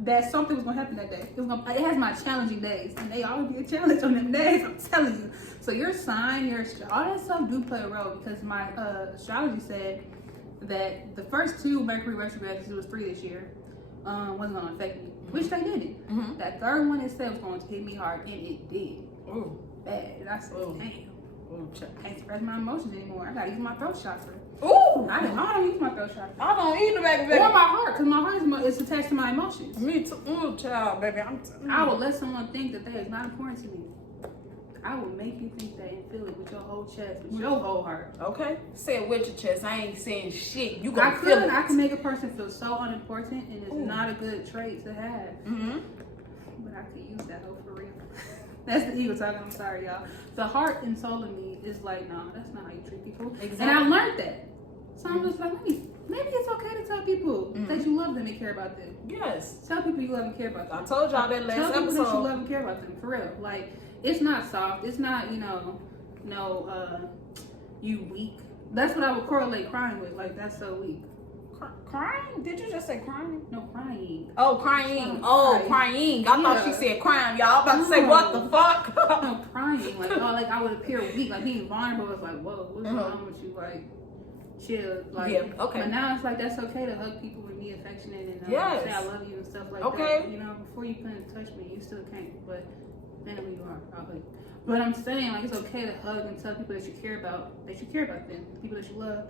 that something was going to happen that day? It has my challenging days, and they always be a challenge on them days, I'm telling you. So your sign, all that stuff do play a role, because my astrology said that the first 2 Mercury retrogrades, it was 3 this year, wasn't going to affect me. which they didn't. That third one itself was going to hit me hard, and it did. Ooh. Bad. And I said, damn. Ooh, I can't express my emotions anymore. I gotta use my throat chakra. Ooh! I don't use my throat chakra. I don't either, baby. Or my heart, because my heart is attached to my emotions. Me too. Ooh, child, baby. I will let someone think that is not important to me. I will make you think that and feel it with your whole chest, with your whole heart. Okay. Say it with your chest. I ain't saying shit. You gonna feel it. I can make a person feel so unimportant, and it's not a good trait to have. But I could use that hope for real. That's the ego talking. I'm sorry, y'all. The heart and soul in me is like, no, that's not how you treat people. Exactly. And I learned that. So I'm just like, maybe it's okay to tell people that you love them and care about them. Yes. Tell people you love and care about them. I told y'all that last episode. Tell people that you love and care about them, for real. Like, it's not soft. It's not, you weak. That's what I would correlate crying with. Like, that's so weak. Crying? Did you just say crying? No, crying. Oh, crying. Oh, crying. I thought she said crime, y'all. I'm about to say, what the fuck? No, crying. Like, I would appear weak. Like, being vulnerable was like, whoa, what's wrong with you? Like, chill. Like, yeah, okay. But now it's like, that's okay to hug people and be affectionate and say I love you and stuff like that. You know, before you couldn't touch me, you still can't. But then when you are, I'll hug you. But I'm saying, like, it's okay to hug and tell people that you care about them, people that you love them,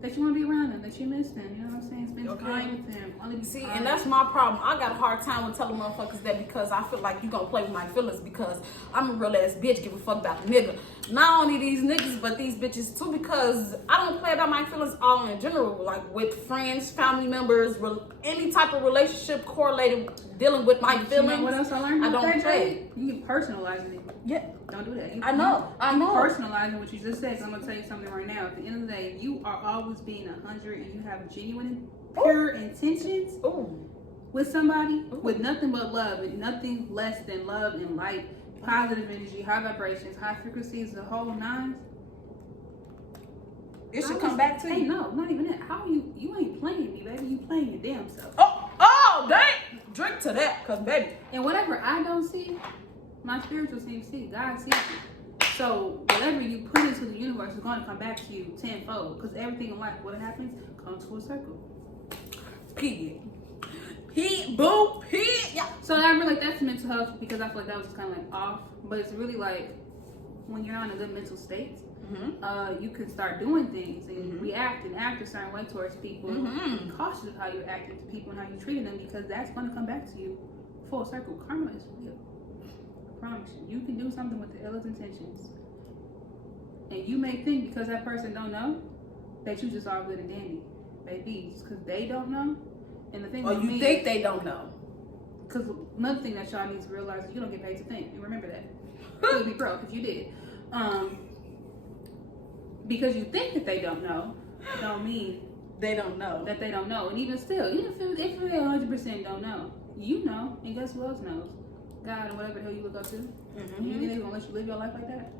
that you want to be around them, that you miss them. You know what I'm saying? Spend time with them. See, and that's my problem. I got a hard time with telling motherfuckers that because I feel like you gonna play with my feelings because I'm a real ass bitch, give a fuck about the nigga. Not only these niggas, but these bitches too, because I don't play about my feelings all in general, like with friends, family members, any type of relationship correlated dealing with my feelings. You know what else I learned? I don't play. You can personalize it. Yeah. Don't do that. I know. Personalizing what you just said. So I'm gonna tell you something right now. At the end of the day, you are always being 100, and you have genuine, pure intentions with somebody, with nothing but love, and nothing less than love and light, positive energy, high vibrations, high frequencies, the whole nine. It should come back to you. No, not even that. How you ain't playing me, baby. You playing your damn self. Oh, dang! Drink to that, cause baby. And whatever I don't see, my spiritual team see. God sees you. So whatever you put into the universe is going to come back to you tenfold. Because everything in life, what happens, comes full circle. Period. Yeah. So I really like that's mental health because I feel like that was just kind of like off. But it's really like when you're not in a good mental state, you can start doing things and react and act a certain way towards people. Be cautious of how you're acting to people and how you're treating them because that's going to come back to you full circle. Karma is real. I promise you. You can do something with the illest intentions. And you may think because that person don't know that you just all good and dandy. Baby, because they don't know. And the thing or you think they don't know. Because another thing that y'all need to realize is you don't get paid to think. And remember that. You would be broke if you did. Because you think that they don't know, don't mean they don't know. That they don't know. And even still, even if they 100% don't know, you know. And guess who else knows? God or whatever the hell you look up to. You think they're going to let you live your life like that?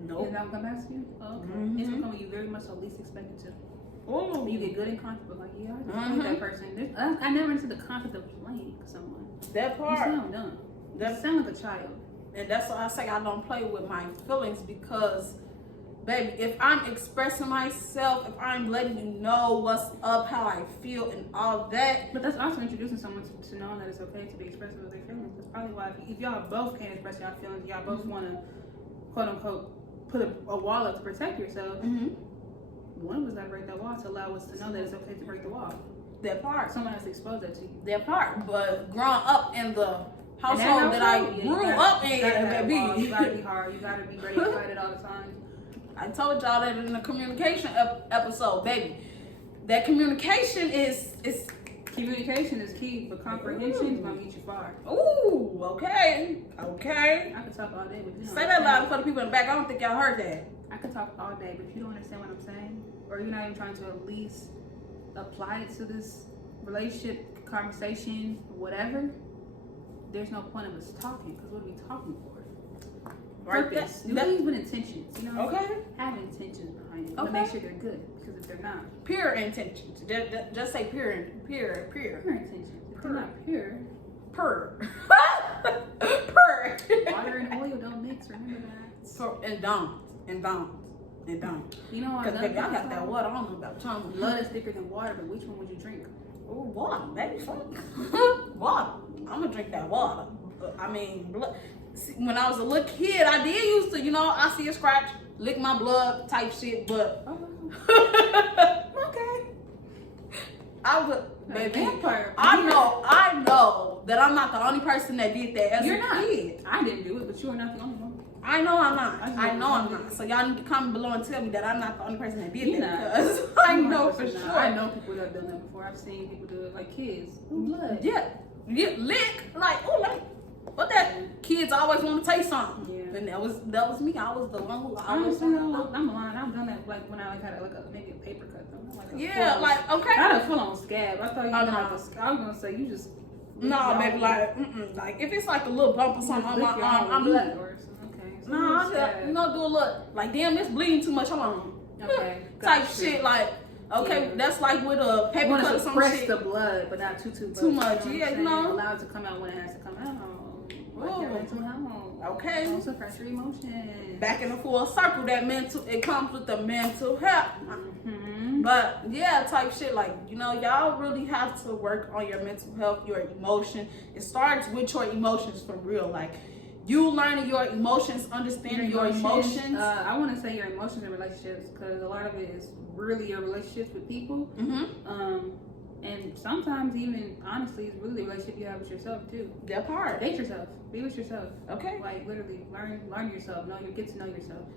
Nope. Is that going to come back to you? Oh, okay. It's going to come when you very much so least expect it to. Oh. You get good and comfortable. Like, yeah, I know that person. I never into the concept of playing someone. That part. You sound dumb. You sound like a child. And that's why I say I don't play with my feelings because, baby, if I'm expressing myself, if I'm letting you know what's up, how I feel, and all that. But that's also introducing someone to know that it's okay to be expressive of their feelings. That's probably why if y'all both can't express your feelings, y'all both want to, quote unquote, put a wall up to protect yourself. One of us got to break that wall to allow us to know that it's okay to break the wall. That part. Someone has to expose that to you. That part. But growing up in the household that I grew up in, baby. You gotta be hard. You gotta be ready to fight it all the time. I told y'all that in the communication episode, baby. That communication is communication is key, but comprehension is gonna get you far. Ooh, okay. I could talk all day, but say that loud for the people in the back. I don't think y'all heard that. I could talk all day, but if you don't understand what I'm saying, or you're not even trying to at least apply it to this relationship, conversation, whatever, there's no point of us talking, because what are we talking for? Purpose. Do things with intentions, you know? Okay. Have intentions behind it, but make sure they're good, because if they're not. Pure intentions. Just say pure intentions. If they're not pure. Pur. Water and oil don't mix, remember that. So, and don't. You know what? Because baby, I got that water. I don't know about Tom. Blood is thicker than water, but which one would you drink? Ooh, water, baby. Water. I'm gonna drink that water. I mean, see, when I was a little kid, I did used to, I see a scratch, lick my blood type shit, but Okay. I would, baby. Vampire. I know that I'm not the only person that did that as You're a not. kid. I didn't do it, but you are not the only one. I know I'm not. I'm not. So y'all need to comment below and tell me that I'm not the only person that did that, because I know for sure. I know people that have done that before. I've seen people do it, like kids. Blood. Yeah, lick like, oh, like what that kids always want to taste something. Yeah. And that was me. I was the one who Honestly, I'm lying. I've done that like when I had maybe a paper cut though. Like okay. Not a full on scab. I thought you meant like I was gonna say you just. No, baby, like if it's like a little bump or something on my arm, I'm blood like, or something. Okay. So no, I just do a look like, damn, this bleeding too much. Hold on. Okay. Type shit like. Okay, that's like with a paper cut or some suppress shit. the blood, but not too much. Yeah, allow it to come out when it has to come out. Okay. Don't suppress your emotions. Back in the full circle, it comes with the mental health. Mm-hmm. But yeah, type shit like, y'all really have to work on your mental health, your emotion. It starts with your emotions for real. Like, you learning your emotions, understanding your emotions. I want to say your emotions and relationships, because a lot of it is really your relationships with people. Mm-hmm. And sometimes even, honestly, it's really the relationship you have with yourself, too. That part. Date yourself. Be with yourself. Okay. Like, literally, learn yourself. Get to know yourself.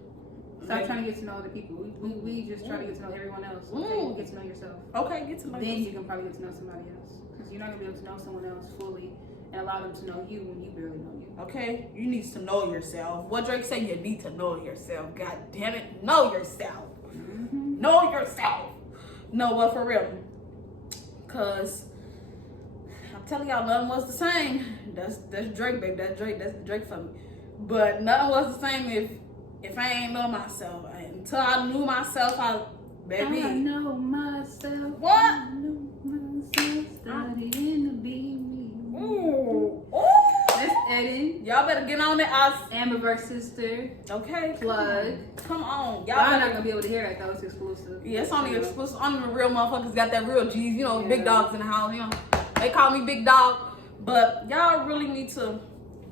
Stop trying to get to know other people. We just try to get to know everyone else. Okay? Get to know yourself. Okay, get to know yourself. Then you can probably get to know somebody else. Because you're not going to be able to know someone else fully and allow them to know you when you barely know you. Okay? You need to know yourself. What Drake say, you need to know yourself. God damn it. Know yourself. Mm-hmm. Know yourself. No, but for real. Because I'm telling y'all, nothing was the same. That's Drake, baby. That's Drake for me. But nothing was the same if I ain't know myself. Until I knew myself, I know myself. What? I know myself. Studying to be me. Ooh. Let's edit. Y'all better get on it. Amberverse sister. Okay. Plug. Come on. Y'all not gonna be able to hear that though. It's exclusive. Yeah, it's only exclusive. Only the real motherfuckers got that real G's. Big dogs in the house. They call me big dog. But y'all really need to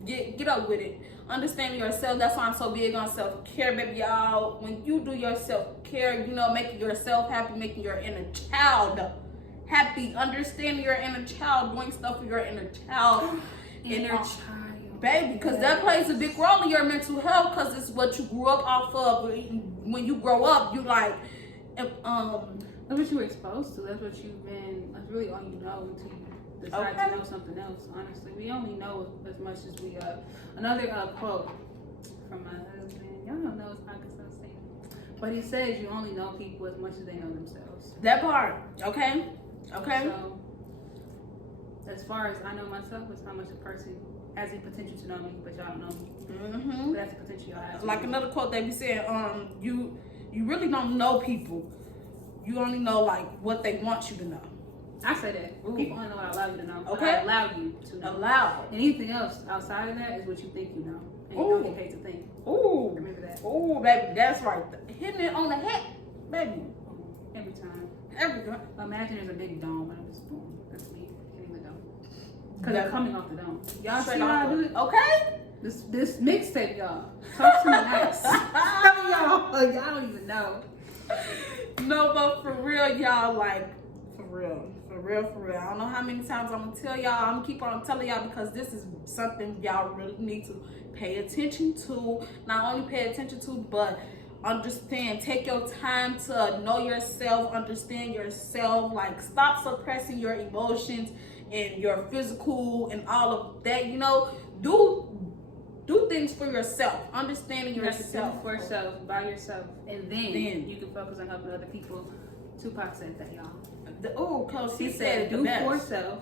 get up with it. Understanding yourself. That's why I'm so big on self-care, baby, y'all. When you do your self-care, making yourself happy, making your inner child happy, understanding your inner child, doing stuff for your inner child. Inner child. Baby, because that plays a big role in your mental health, because it's what you grew up off of. When you grow up, you like, that's what you were exposed to. That's what you've been, that's really all you know until you decide to know something else. Honestly, we only know as much as we another quote from my husband. Y'all don't know, it's not because I'm saying it, but he says you only know people as much as they know themselves. That part. Okay. So as far as I know myself, it's how much a person has the potential to know me, but y'all don't know me. Mm-hmm. But that's the potential y'all have. Like another quote that we said, you really don't know people. You only know like what they want you to know. I say that. Ooh. People only know what I allow you to know. Okay. I allow you to know. Allow. And anything else outside of that is what you think you know. And you don't get paid to think. Ooh. Remember that. Ooh, baby, that's right. Hitting it on the head, baby. Every time. Every time. Imagine there's a big dome and I'm just boom. That's me hitting the dome. Because they're coming off the dome. Y'all see how I do it? Okay. This mixtape, y'all. Talk to me nice. Y'all don't even know. No, but for real, y'all, like, for real. I don't know how many times I'm gonna tell y'all. I'm gonna keep on telling y'all, because this is something y'all really need to pay attention to. Not only pay attention to, but understand. Take your time to know yourself, understand yourself. Like, stop suppressing your emotions and your physical and all of that. Do things for yourself. Understanding yourself. For yourself, by yourself, and then you can focus on helping other people. Tupac said that, y'all. Because he said, do for self,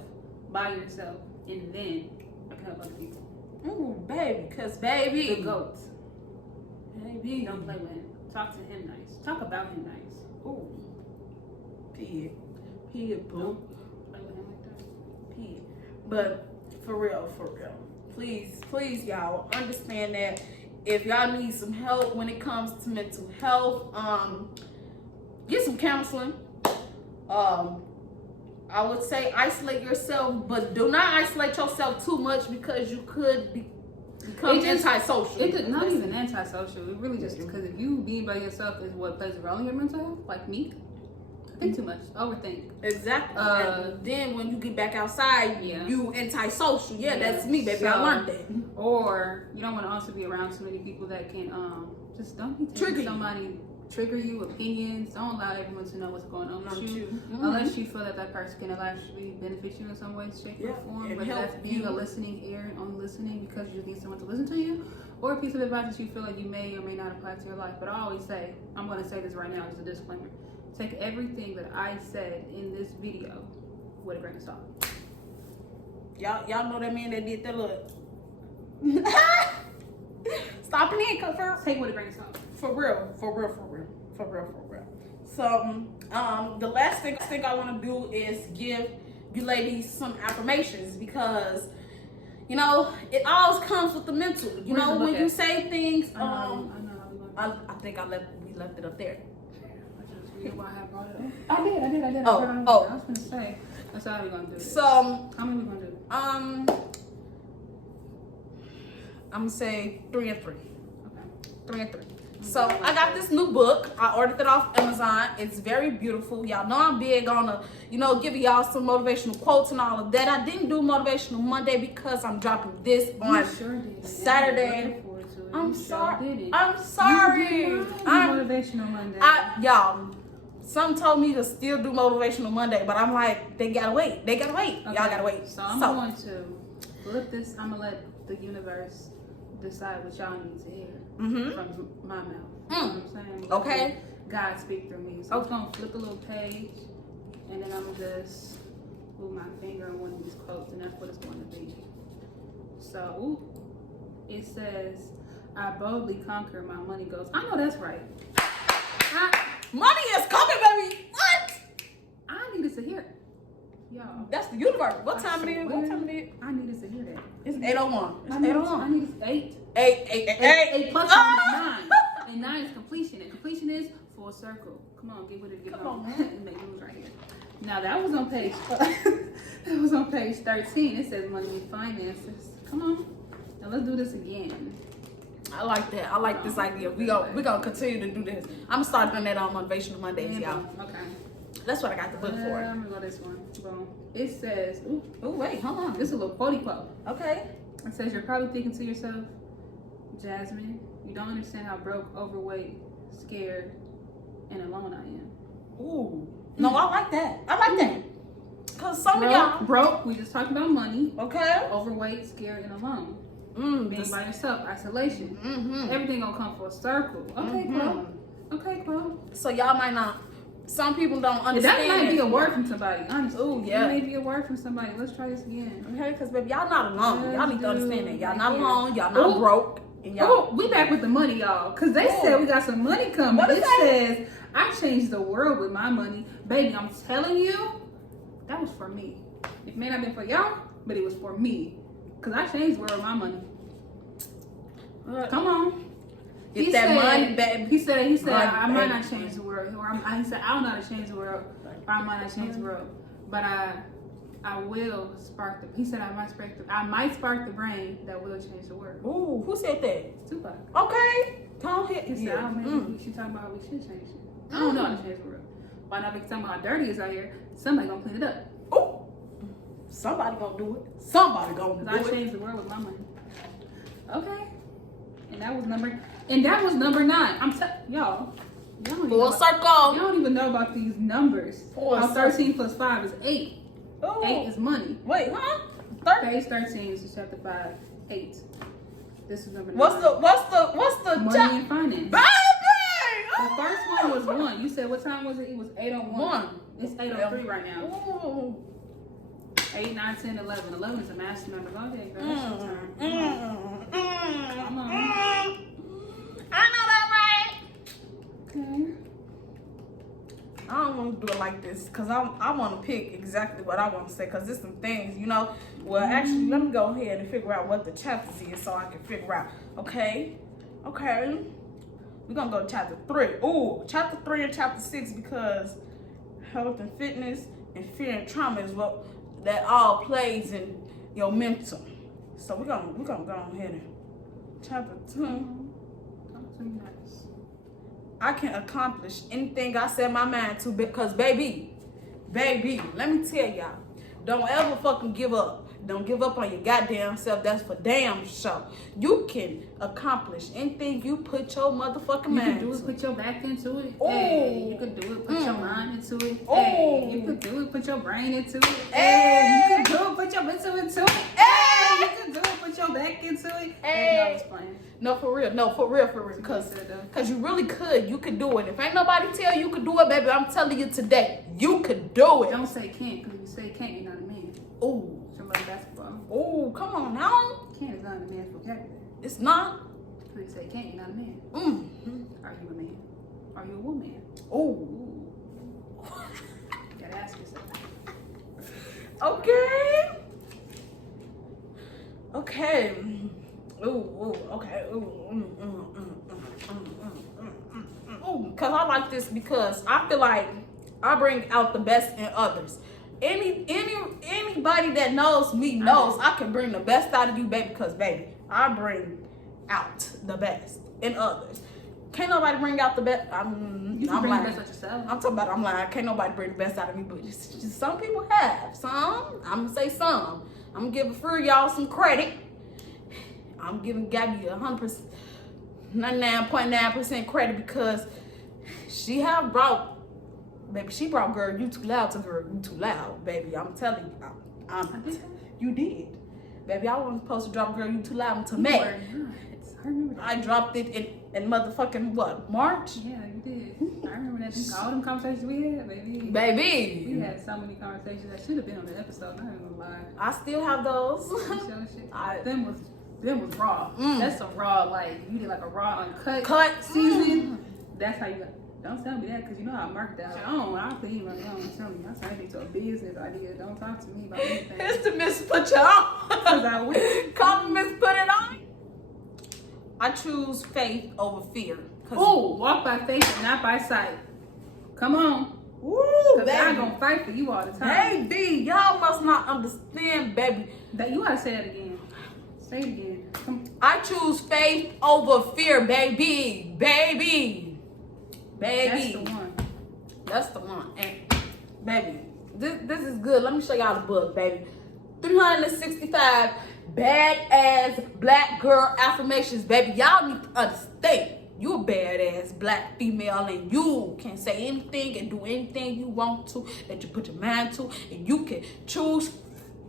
by yourself, and then I can help other people. Ooh, baby, because baby. The GOAT. Baby. Don't play with him. Talk to him nice. Talk about him nice. Ooh. Pig, boo. Don't play with him like that. Pig. But for real. Please, y'all, understand that if y'all need some help when it comes to mental health, get some counseling. I would say isolate yourself, but do not isolate yourself too much because you could become antisocial. It's not even antisocial. It really just because if you being by yourself is what plays a role in your mental health, like me. Think too much, overthink. Exactly. Then when you get back outside, you antisocial. That's me, baby. I learned that. Or you don't want to also be around too many people that can just don't be taking somebody trigger you, opinions. Don't allow everyone to know what's going on with you. Unless you feel that person can actually benefit you in some way, shape, or form. Whether that's being a listening ear and only listening because you need someone to listen to you, or a piece of advice that you feel like you may or may not apply to your life. But I always say, I'm going to say this right now as a disclaimer. Take everything that I said in this video with a grain of salt. Y'all know that man that did that look. Stop it in, confirm. Take it with a grain of salt. For real. So, the last thing I want to do is give you ladies some affirmations because, you know, it always comes with the mental. You know, when you say things, I think we left it up there. Why I brought it up. I did. I was gonna say that's how we're gonna do this. So how many we gonna do? I'm gonna say 3 and 3. Okay. 3 and 3. So I got this new book. I ordered it off Amazon. It's very beautiful. Y'all know I'm big on giving y'all some motivational quotes and all of that. I didn't do Motivational Monday because I'm dropping this on Saturday. I'm sorry. I'm Motivational Monday. Y'all. Some told me to still do Motivational Monday, but I'm like, they gotta wait. Okay. Y'all gotta wait. So I'm going to flip this. I'm gonna let the universe decide what y'all need to hear from my mouth. You know what I'm saying? Okay. God speak through me. So I'm gonna flip a little page, and then I'm gonna just move my finger on one of these quotes, and that's what it's going to be. So it says, "I boldly conquer my money goals." I know that's right. Money is coming, baby. What? I needed to hear it. Y'all. That's the universe. What time it is? I needed to hear that. It's 8:01. It's 8:01. I need 8. 8 plus 9. And 9 is completion. And completion is full circle. Come on, get with it. Come on, Make moves right here. Now that was on page. That was on page 13. It says money and finances. Come on. Now let's do this again. I like that. I like this idea. We gonna continue to do this. I'm gonna start doing that on Motivational Mondays, y'all. Okay. That's what I got the book for. I'm gonna go this one. Boom. It says, wait, hold on. This is a little quotey quote. Okay. It says, "You're probably thinking to yourself, Jasmine, you don't understand how broke, overweight, scared, and alone I am." Ooh. No, I like that. That. Cause some of y'all broke. We just talked about money. Okay. Overweight, scared, and alone. Being by yourself, isolation. Everything gonna come full circle. Okay, bro. So y'all might not. Some people don't understand. That might be a word from somebody. Honestly. Oh yeah. It may be a word from somebody. Let's try this again. Okay, because baby, y'all not alone. Y'all need to understand that. Y'all not alone. Y'all not broke. And we back with the money, y'all. Because they said we got some money coming. What it says, "I changed the world with my money." Baby, I'm telling you, that was for me. It may not have been for y'all, but it was for me. Because I changed the world with my money. Come on. Get that money back. He said, I might not change the world. Or he said, I don't know how to change the world. Or I might not change the world. But I will spark the, he said, I might spark the brain that will change the world. Ooh, who said that? Tupac. Okay. Don't hit. He said, maybe we should talk about how we should change it. I don't know how to change the world. But now we can talk about how dirty it is out here. Somebody gonna clean it up. Oh, somebody gonna do it. Somebody gonna do it. Because I changed the world with my money. Okay. And that was number 9. I'm y'all. Full circle. Y'all don't even know about these numbers. 13 plus 5 is 8. Ooh. 8 is money. Wait, huh? Page 13 is chapter 5. 8. This is number 9. What's the money and finance? Baby! The first one was 1. You said what time was it? It was 8:01. It's 8:03 right now. Ooh. 8, 9, 10, 11. 11 is a master number. Go ahead, girl. That's your turn. Come on. I know that, right? Okay. I don't want to do it like this because I want to pick exactly what I want to say because there's some things, you know. Well, actually, let me go ahead and figure out what the chapters is so I can figure out. Okay. We're going to go to chapter 3. Ooh, chapter 3 and chapter 6 because health and fitness And fear and trauma is what that all plays in your mental. So we're gonna go ahead and chapter 2. I can accomplish anything I set my mind to because baby, let me tell y'all, don't ever fucking give up. Don't give up on your goddamn self. That's for damn sure. You can accomplish anything you put your motherfucking mind to. You can do it, put your back into it. Ooh. Hey, you can do it, put your mind into it. Ooh. Hey, you can do it, put your brain into it. Hey. Hey, you can do it, put your mental into it. Hey, you can do it, put your back into it. Hey, no, I was playing. No, for real. No, for real. Cause you really could. You could do it. If ain't nobody tell you could do it, baby, I'm telling you today, you could do it. Don't say can't, because if you say can't, you're not a man. Ooh. Somebody basketball. Ooh, come on now. Can't is not a man's vocabulary. It's not. When you say can't, you're not a man. Mm-hmm. Are you a man? Are you a woman? Ooh. You gotta ask yourself. Okay. Okay. Ooh, okay. Ooh, cause I like this because I feel like I bring out the best in others. Anybody that knows me knows I can bring the best out of you, baby. Cause baby, I bring out the best in others. Can't nobody bring out the best. You can bring the best out yourself. I'm talking about. I'm like, can't nobody bring the best out of me, but just some people have. Some. I'm gonna say some. I'm gonna give a few of y'all some credit. I'm giving Gabby 100%, 99.9% credit because she have brought, baby. She brought Girl You Too Loud to Girl You Too Loud, baby. I'm telling you, you did, baby. I wasn't supposed to drop Girl You Too Loud until May. I remember that. I dropped it in motherfucking what, March? Yeah, you did. I remember that. All them conversations we had, baby. Baby. We had so many conversations that should have been on the episode. I'm not even gonna lie. I still have those. Them was raw. That's some raw, like you did like a raw uncut season. That's how you got. Don't tell me that because you know how I marked that. I don't put you on. Don't tell me. I turned it to a business idea. Don't talk to me about anything. It's the miss put you on. Cause I will. Compliments put it on. I choose faith over fear. Ooh, walk by faith and not by sight. Come on. Ooh, baby. I'm gonna fight for you all the time. Baby, y'all must not understand, baby. That you gotta say that again. Say it again. Come. I choose faith over fear, baby. Baby. That's the one. That's the one. And baby, this is good. Let me show y'all the book, baby. 365 badass black girl affirmations, baby. Y'all need to understand. You a badass black female and you can say anything and do anything you want to that you put your mind to, and you can choose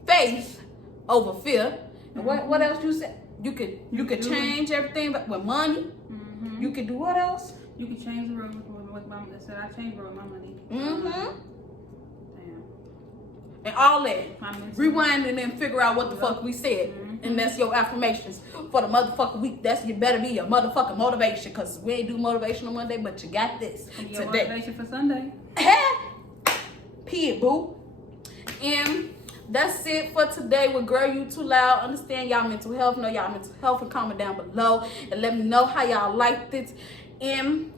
faith over fear. And what else you said? You could change everything, but with money, you could do what else? You could change the world with my money. I said I changed the world with my money. Damn. And all that. Rewind and then figure out what the fuck we said. And that's your affirmations for the motherfucking week. You better be your motherfucking motivation, because we ain't do motivation on Monday, but you got this your today. Motivation for Sunday. Period, boo. And that's it for today with Girl You Too Loud. Understand y'all mental health. Know y'all mental health, and comment down below and let me know how y'all liked it. And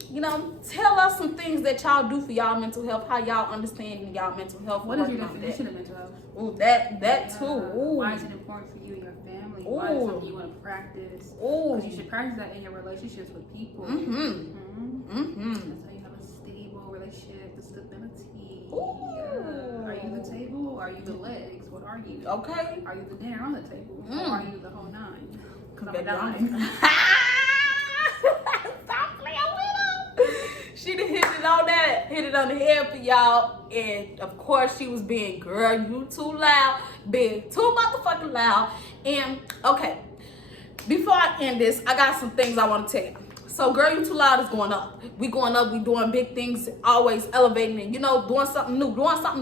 tell us some things that y'all do for y'all mental health, how y'all understand y'all mental health. What is your definition of mental health? Ooh, that too. Ooh. Why is it important for you and your family? Why is it something you want to practice? Because you should practice that in your relationships with people. That's how you have a stable relationship, the stability. Are you the table? Are you the legs? What are you? Okay. Are you the dinner on the table? Or are you the whole nine? Because I'm a dime. dime. Stop playing with her. She done hit it on the head for y'all. And of course she was being Girl You Too Loud, being too motherfucking loud. And okay, before I end this, I got some things I want to tell you. So Girl You Too Loud is going up. We going up, we doing big things, always elevating and doing something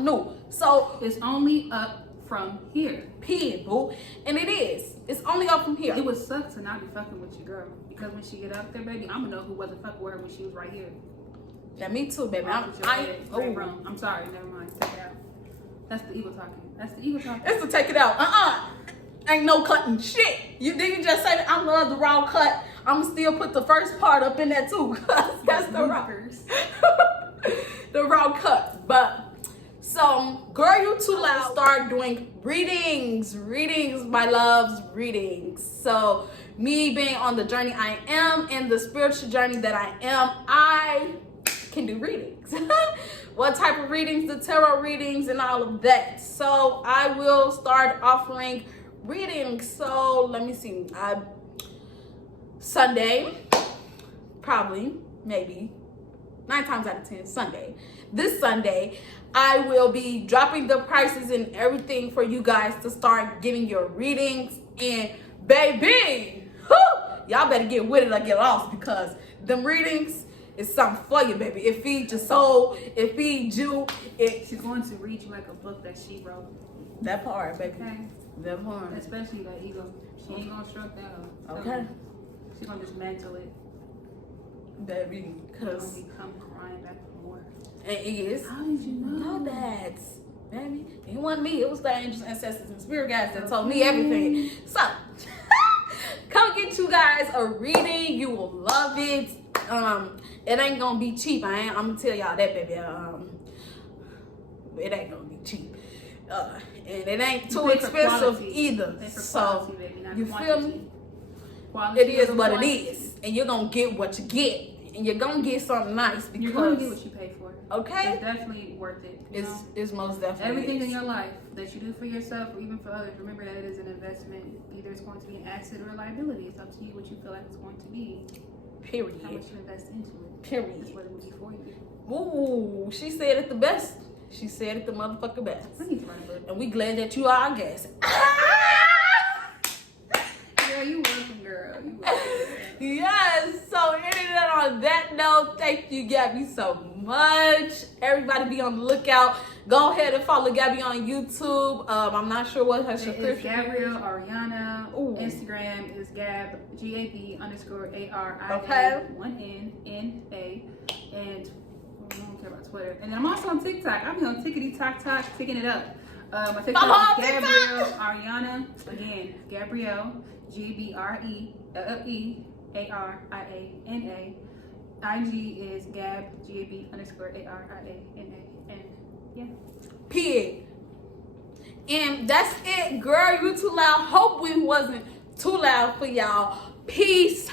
new. So it's only up from here. Period, boo. And it is. It's only up from here. It would suck to not be fucking with your girl. Because when she get up there, baby, I'm gonna know who wasn't fucking with her when she was right here. Yeah, me too, baby. I'm sorry, never mind. Take it out. That's the ego talking. It's to take it out. Ain't no cutting shit. You just say I love the raw cut. I'ma still put the first part up in there too. That's the raw. The raw cut. But So, girl, you too loud. Start doing readings, my loves, readings. So, me being on the journey I am, and the spiritual journey that I am, I can do readings. What type of readings? The tarot readings and all of that. So, I will start offering readings. So, let me see. Sunday, probably, maybe, 9 times out of 10, Sunday. This Sunday, I will be dropping the prices and everything for you guys to start getting your readings. And baby, y'all better get with it or get lost, because them readings is something for you, baby. It feeds your soul. It feeds you. She's going to read you like a book that she wrote. That part, baby. Okay. That part. Especially that ego. She ain't gonna shrug that off. Okay. She's gonna dismantle it. Baby, because She's gonna become crying back for more. it is. How did you know? Know that, baby. It wasn't me. It was the angels, ancestors, and spirit guides that told me everything. So, come get you guys a reading. You will love it. It ain't gonna be cheap. I'm gonna tell y'all that, baby. It ain't gonna be cheap. And it ain't too expensive either. So, you feel me? It is what it is, and you're gonna get what you get, and you're gonna get something nice, because you're gonna get what you pay for. Okay, it's definitely worth it. It's most definitely everything in your life that you do for yourself or even for others. Remember that it is an investment. Either it's going to be an asset or a liability. It's up to you what you feel like it's going to be. Period. How much you invest into it. Period. That's what it will be for you. Ooh, she said it the best. She said it the motherfucker best. I need to write a book. And we glad that you are our guest. Girl, you welcome, girl. You welcome. Yes. So ending it on that note, thank you, Gabby, so much. Everybody be on the lookout. Go ahead and follow Gabby on YouTube. I'm not sure what her subscription is. Gabrielle Ariana. Ooh. Instagram is Gab GAB_ARIA. Okay. 1 N-A. And I don't care about Twitter. And then I'm also on TikTok. I'll be on Tickety Talk, ticking it up. My TikTok is Gabrielle Ariana. Again, Gabrielle GABRELLEARIANA. IG is Gab GAB_ARIANA. And yeah. Period. And that's it, girl. You too loud. Hope we wasn't too loud for y'all. Peace.